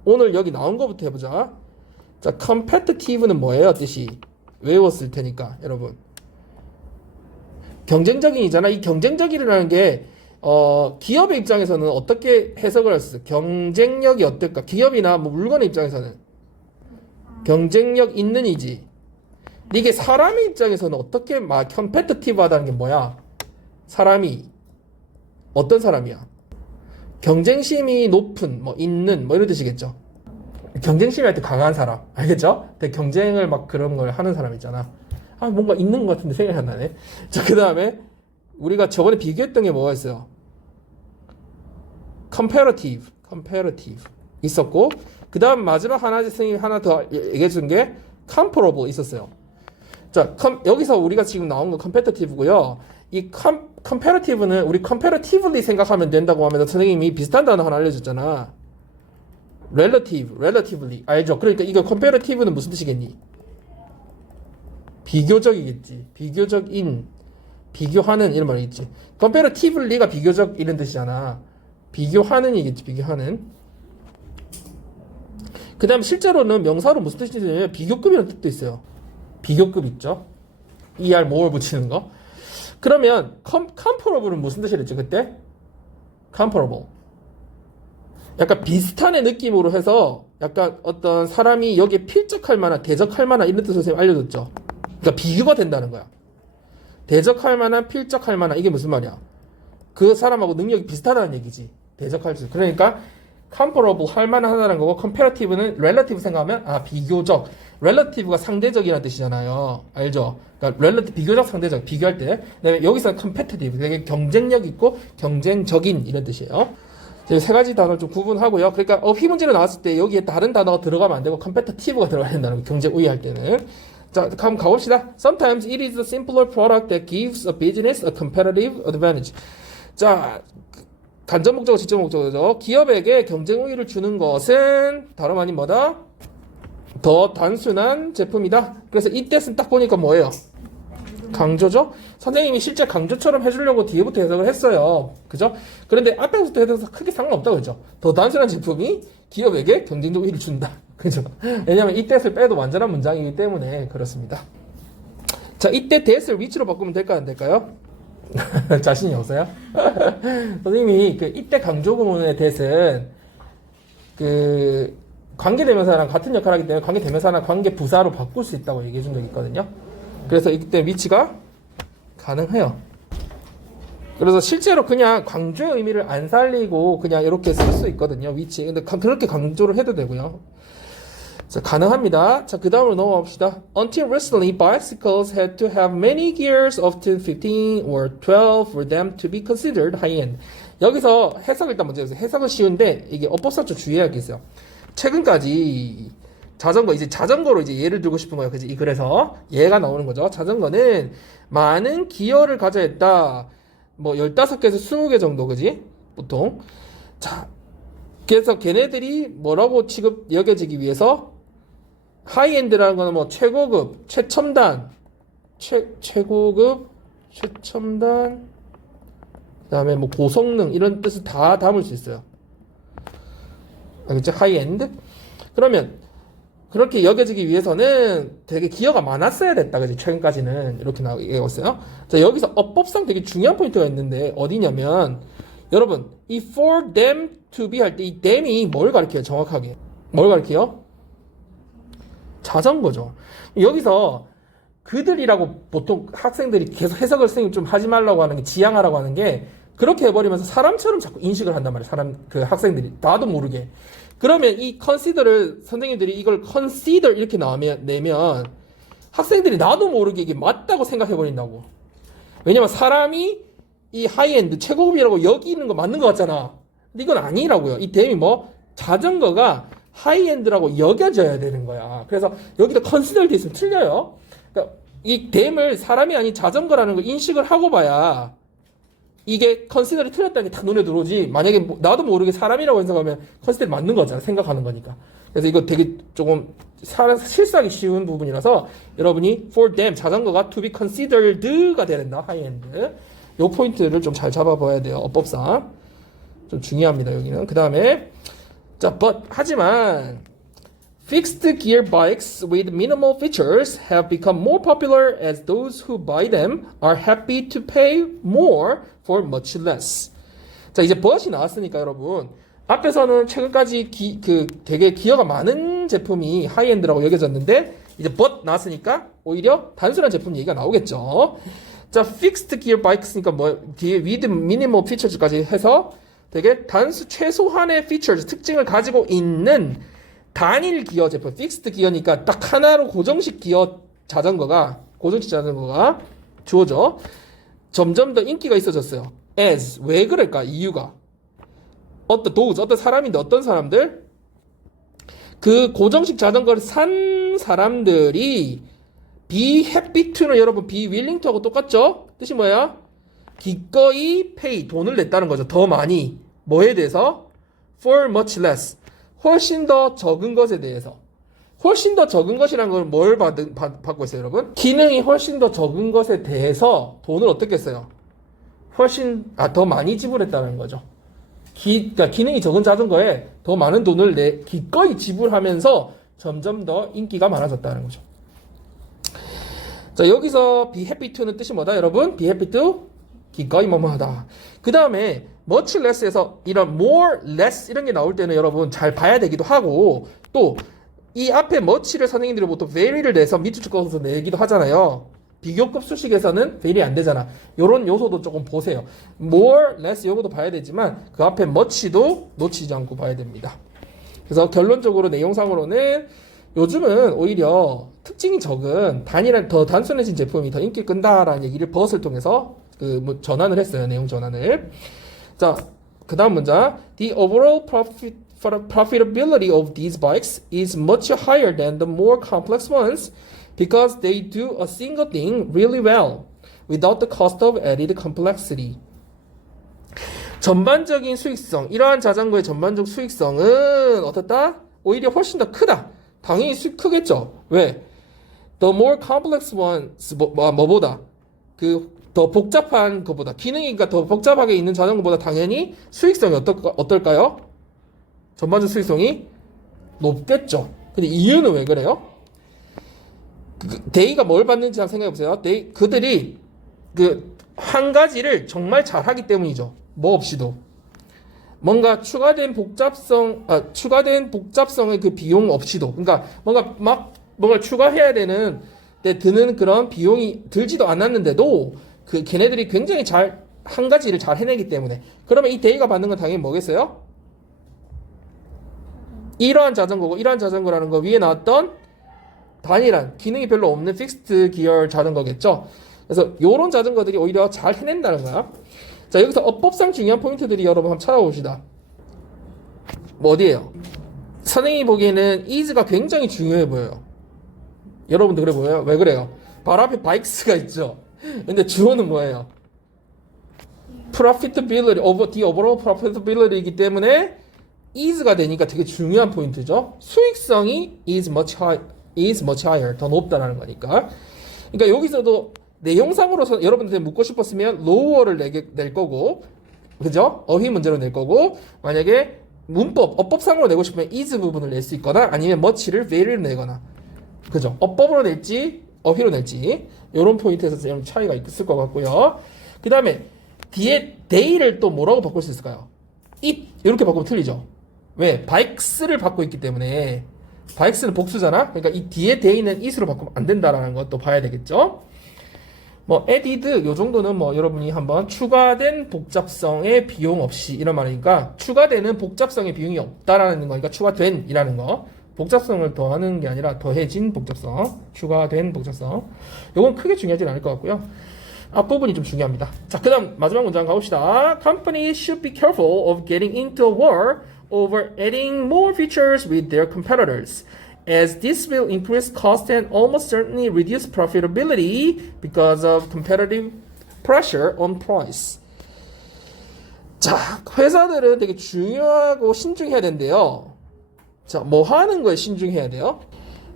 오늘 여기 나온 거부터 해보자. 자, competitive는 뭐예요? 뜻이. 외웠을 테니까, 여러분. 경쟁적인이잖아. 이 경쟁적이라는 게, 기업의 입장에서는 어떻게 해석을 할 수 있어? 경쟁력이 어떨까? 기업이나 뭐 물건의 입장에서는 경쟁력 있는 이지. 이게 사람의 입장에서는 어떻게 컴페티티브 하다는 게 뭐야? 사람이 어떤 사람이야? 경쟁심이 높은, 있는, 이런 뜻이겠죠. 경쟁심이 할 때 강한 사람. 알겠죠? 되게 경쟁을 그런 걸 하는 사람 있잖아. 뭔가 있는 것 같은데 생각이 안 나네. 자, 그 다음에 우리가 저번에 비교했던 게 뭐가 있어요? comparative 있었고, 그 다음 마지막 선생님이 하나 더 얘기해 준 게 comparable 있었어요. 자, 여기서 우리가 지금 나온 건 competitive고요. 이 comparative는 우리 comparatively 생각하면 된다고 하면서 선생님이 비슷한 단어 하나 알려줬잖아. relatively. 알죠? 그러니까 이거 comparative는 무슨 뜻이겠니? 비교적이겠지. 비교하는 이런 말이겠지. comparatively가 비교적 이런 뜻이잖아. 비교하는이겠지. 비교하는. 그 다음 실제로는 명사로 무슨 뜻이 있냐면 비교급이라는 뜻도 있어요. 비교급 있죠. ER 뭐를 붙이는 거. 그러면 comparable은 무슨 뜻이랬죠 그때? comparable. 약간 비슷한 느낌으로 해서 약간 어떤 사람이 여기에 필적할 만한, 대적할 만한 이런 뜻을 선생님 알려줬죠. 그러니까 비교가 된다는 거야. 대적할 만한, 필적할 만한, 이게 무슨 말이야? 그 사람하고 능력이 비슷하다는 얘기지. 대적할 수. 그러니까 comparable 할 만하다는 거고, comparative는 relative 생각하면 비교적. relative가 상대적이라는 뜻이잖아요. 알죠? 그러니까 relative 비교적, 상대적 비교할 때. 그다음에 여기서 competitive 되게 경쟁력 있고 경쟁적인 이런 뜻이에요. 이제 세 가지 단어를 좀 구분하고요. 그러니까 어휘 문제로 나왔을 때 여기에 다른 단어가 들어가면 안 되고 competitive가 들어가야 된다는 거. 경쟁 우위할 때는. 자, 한번 가봅시다. Sometimes it is a simpler product that gives a business a competitive advantage. 자, 간접 목적어, 직접 목적어죠. 기업에게 경쟁 우위를 주는 것은 다름 아닌 뭐다? 더 단순한 제품이다. 그래서 이 뜻은 딱 보니까 뭐예요? 강조죠? 선생님이 실제 강조처럼 해주려고 뒤에부터 해석을 했어요. 그죠? 그런데 앞에부터 해서 크게 상관없다. 그죠? 더 단순한 제품이 기업에게 경쟁적 우위를 준다. 그죠? 왜냐면 이 뜻을 빼도 완전한 문장이기 때문에 그렇습니다. 자, 이때 that을 which로 바꾸면 될까요? 안 될까요? 자신이 없어요? 선생님이 그 이때 강조 구문의 that은 그 관계대명사랑 같은 역할을 하기 때문에 관계대명사나 관계부사로 바꿀 수 있다고 얘기해 준 적이 있거든요. 그래서 이때 위치가 가능해요. 그래서 실제로 그냥 강조의 의미를 안 살리고 그냥 이렇게 쓸 수 있거든요. 위치. 근데 그렇게 강조를 해도 되고요. 자, 가능합니다. 자, 그 다음으로 넘어갑시다. Until recently, bicycles had to have many gears, often 15 or 12 for them to be considered high-end. 여기서 해석을 일단 먼저 해주세요. 해석은 쉬운데 이게 어법상 좀 주의해야 겠어요. 최근까지 자전거, 이제 자전거로 이제 예를 들고 싶은 거예요. 그지? 그래서 얘가 나오는 거죠. 자전거는 많은 기어를 가져야 했다. 뭐 15개에서 20개 정도, 그지? 보통. 자, 그래서 걔네들이 뭐라고 여겨지기 위해서 하이엔드라는 거는 뭐 최고급, 최첨단, 최고급, 최첨단, 그 다음에 뭐 고성능 이런 뜻을 다 담을 수 있어요. 알겠죠? 하이엔드? 그러면 그렇게 여겨지기 위해서는 되게 기여가 많았어야 됐다. 그지? 최근까지는 이렇게 나오고 있어요. 자, 여기서 어법상 되게 중요한 포인트가 있는데 어디냐면 여러분 이 for them to be 할 때 이 them이 뭘 가리켜요? 정확하게 뭘 가리켜요? 자전거죠. 여기서 그들이라고 보통 학생들이 계속 해석을 선생님 좀 하지 말라고 하는 게 지양하라고 하는 게 그렇게 해버리면서 사람처럼 자꾸 인식을 한단 말이에요. 그 학생들이 나도 모르게. 그러면 이 consider를 선생님들이 이걸 consider 이렇게 내면 학생들이 나도 모르게 이게 맞다고 생각해버린다고. 왜냐면 사람이 이 하이엔드 최고급이라고 여기는 거 맞는 거 같잖아. 근데 이건 아니라고요. 이 댐이 뭐 자전거가 하이엔드라고 여겨져야 되는 거야. 그래서 여기도 consider 돼 있으면 틀려요. 그러니까 이 댐을 사람이 아닌 자전거라는 걸 인식을 하고 봐야 이게 컨시더리 틀렸다는 게 다 눈에 들어오지. 만약에 나도 모르게 사람이라고 생각하면 컨시더리 맞는 거잖아. 생각하는 거니까. 그래서 이거 되게 조금 실수하기 쉬운 부분이라서 여러분이 for them 자전거가 to be considered가 돼야 된다. 하이엔드. 요 포인트를 좀 잘 잡아봐야 돼요. 어법상 좀 중요합니다. 여기는. 그 다음에 자, 하지만 fixed gear bikes with minimal features have become more popular as those who buy them are happy to pay more for much less. 자, 이제 but이 나왔으니까 여러분 앞에서는 최근까지 되게 기여가 많은 제품이 하이엔드라고 여겨졌는데 이제 but 나왔으니까 오히려 단순한 제품 얘기가 나오겠죠. 자, fixed gear bikes니까 뭐 뒤에 with minimal features까지 해서 되게 최소한의 features 특징을 가지고 있는 단일 기어 제품, 픽스드 기어니까 딱 하나로 고정식 자전거가 주어져 점점 더 인기가 있어졌어요. as 왜 그럴까? 이유가 어떤 사람인데 어떤 사람들 그 고정식 자전거를 산 사람들이 be happy to는 여러분 be willing to하고 똑같죠? 뜻이 뭐야? 기꺼이 pay 돈을 냈다는 거죠. 더 많이 뭐에 대해서? for much less 훨씬 더 적은 것에 대해서. 훨씬 더 적은 것이라는 걸 뭘 받고 있어요, 여러분? 기능이 훨씬 더 적은 것에 대해서 돈을 어떻게 써요? 더 많이 지불했다는 거죠. 그러니까 기능이 적은 자전거에 더 많은 돈을 기꺼이 지불하면서 점점 더 인기가 많아졌다는 거죠. 자, 여기서 be happy to는 뜻이 뭐다, 여러분? be happy to 기꺼이 뭐뭐하다. 그 다음에 much less에서 이런 more, less 이런 게 나올 때는 여러분 잘 봐야 되기도 하고 또 이 앞에 much를 선생님들이 보통 very를 내서 밑줄 긋어서 내기도 하잖아요. 비교급 수식에서는 very 안 되잖아. 요런 요소도 조금 보세요. more, less 요거도 봐야 되지만 그 앞에 much도 놓치지 않고 봐야 됩니다. 그래서 결론적으로 내용상으로는 요즘은 오히려 특징이 적은 더 단순해진 제품이 더 인기를 끈다라는 얘기를 버스를 통해서 전환을 했어요. 내용 전환을. 자, 그 다음 문장. The overall profitability of these bikes is much higher than the more complex ones because they do a single thing really well without the cost of added complexity. 전반적인 수익성, 이러한 자전거의 전반적 수익성은 어떻다? 오히려 훨씬 더 크다. 당연히 수익 크겠죠. 왜? The more complex ones, 뭐보다? 더 복잡한 것보다, 기능이 그러니까 더 복잡하게 있는 자전거보다 당연히 수익성이 어떨까요? 전반적 수익성이 높겠죠. 근데 이유는 왜 그래요? 데이가 뭘 받는지 한번 생각해보세요. 그들이 한 가지를 정말 잘하기 때문이죠. 뭐 없이도. 뭔가 추가된 복잡성의 그 비용 없이도. 그러니까 뭔가 추가해야 되는 데 드는 그런 비용이 들지도 않았는데도 걔네들이 굉장히 한 가지를 잘 해내기 때문에. 그러면 이 데이가 받는 건 당연히 뭐겠어요? 이러한 자전거라는 거 위에 나왔던 단일한 기능이 별로 없는 픽스트 기어 자전거겠죠. 그래서 이런 자전거들이 오히려 잘 해낸다는 거야. 자, 여기서 어법상 중요한 포인트들이 여러분 한번 찾아봅시다. 뭐 어디에요? 선생님이 보기에는 ease가 굉장히 중요해 보여요. 여러분도 그래 보여요? 왜 그래요? 바로 앞에 bikes가 있죠. 근데 주어는 뭐예요? profitability, the overall profitability이기 때문에 ease가 되니까 되게 중요한 포인트죠. 수익성이 is much higher, 더 높다라는 거니까. 그러니까 여기서도 내용상으로서 여러분들 묻고 싶었으면 lower를 낼 거고, 그죠? 어휘 문제로 낼 거고, 만약에 어법상으로 내고 싶으면 is 부분을 낼 수 있거나 아니면 much를 very를 내거나, 그죠? 어법으로 낼지 어휘로 낼지 이런 포인트에서 좀 차이가 있을 것 같고요. 그 다음에 뒤에 day를 또 뭐라고 바꿀 수 있을까요? it 이렇게 바꾸면 틀리죠. 왜? bikes를 받고 있기 때문에 bikes는 복수잖아. 그러니까 이 뒤에 day는 it으로 바꾸면 안 된다라는 것도 봐야 되겠죠. 뭐 added 요 정도는 뭐 여러분이 한번 추가된 복잡성의 비용 없이 이런 말이니까 추가되는 복잡성의 비용이 없다라는 거니까 추가된 이라는 거. 복잡성을 더하는 게 아니라 더해진 복잡성, 추가된 복잡성. 요건 크게 중요하진 않을 것 같고요. 앞부분이 좀 중요합니다. 자, 그 다음 마지막 문장 가봅시다. Companies should be careful of getting into a war over adding more features with their competitors, as this will increase cost and almost certainly reduce profitability because of competitive pressure on price. 자, 회사들은 되게 중요하고 신중해야 된대요. 자, 뭐 하는 거에 신중해야 돼요?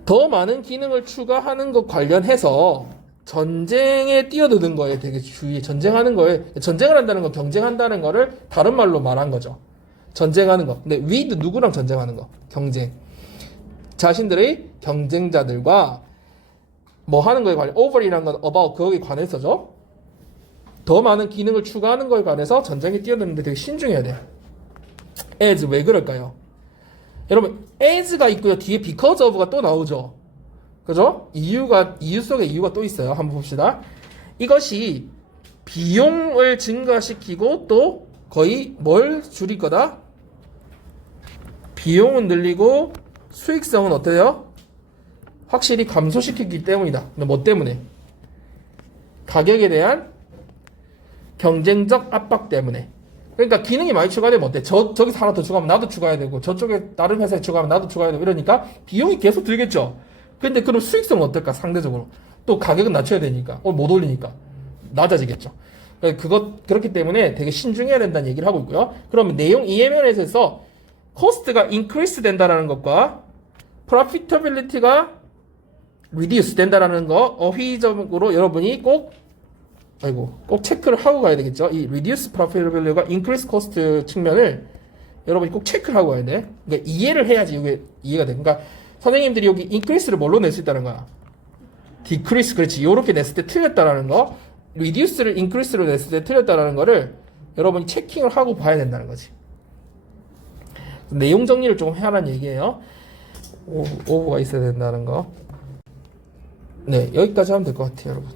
더 많은 기능을 추가하는 것 관련해서 전쟁에 뛰어드는 거에 되게 주의해. 전쟁하는 거에, 전쟁을 한다는 건 경쟁한다는 거를 다른 말로 말한 거죠. 전쟁하는 거. 근데 with 누구랑 전쟁하는 거? 경쟁. 자신들의 경쟁자들과 뭐 하는 거에 관해, over이라는 건 about, 거기에 관해서죠. 더 많은 기능을 추가하는 거에 관해서 전쟁에 뛰어드는데 되게 신중해야 돼요. as, 왜 그럴까요? 여러분, as가 있고요. 뒤에 because of가 또 나오죠. 그죠? 이유 속에 이유가 또 있어요. 한번 봅시다. 이것이 비용을 증가시키고 또 거의 뭘 줄일 거다? 비용은 늘리고 수익성은 어때요? 확실히 감소시키기 때문이다. 근데 뭐 때문에? 가격에 대한 경쟁적 압박 때문에. 그러니까 기능이 많이 추가되면 어때? 저기서 하나 더 추가하면 나도 추가해야 되고 저쪽에 다른 회사에 추가하면 나도 추가해야 되고 이러니까 비용이 계속 들겠죠. 근데 그럼 수익성은 어떨까? 상대적으로 또 가격은 낮춰야 되니까 못 올리니까 낮아지겠죠. 그렇기 때문에 되게 신중해야 된다는 얘기를 하고 있고요. 그러면 내용 이해면에서 코스트가 increase 된다라는 것과 profitability가 reduce 된다라는 거 어휘적으로 여러분이 꼭 체크를 하고 가야 되겠죠. 이 reduce profitability가 increase cost 측면을 여러분이 꼭 체크를 하고 가야 돼. 그러니까 이해를 해야지 이게 이해가 돼. 그러니까 선생님들이 여기 increase를 뭘로 낼 수 있다는 거야? decrease, 그렇지. 요렇게 냈을 때 틀렸다라는 거. reduce를 increase로 냈을 때 틀렸다라는 거를 여러분이 체킹을 하고 봐야 된다는 거지. 내용 정리를 좀 해라는 얘기예요. 오버가 있어야 된다는 거. 네, 여기까지 하면 될 것 같아요, 여러분.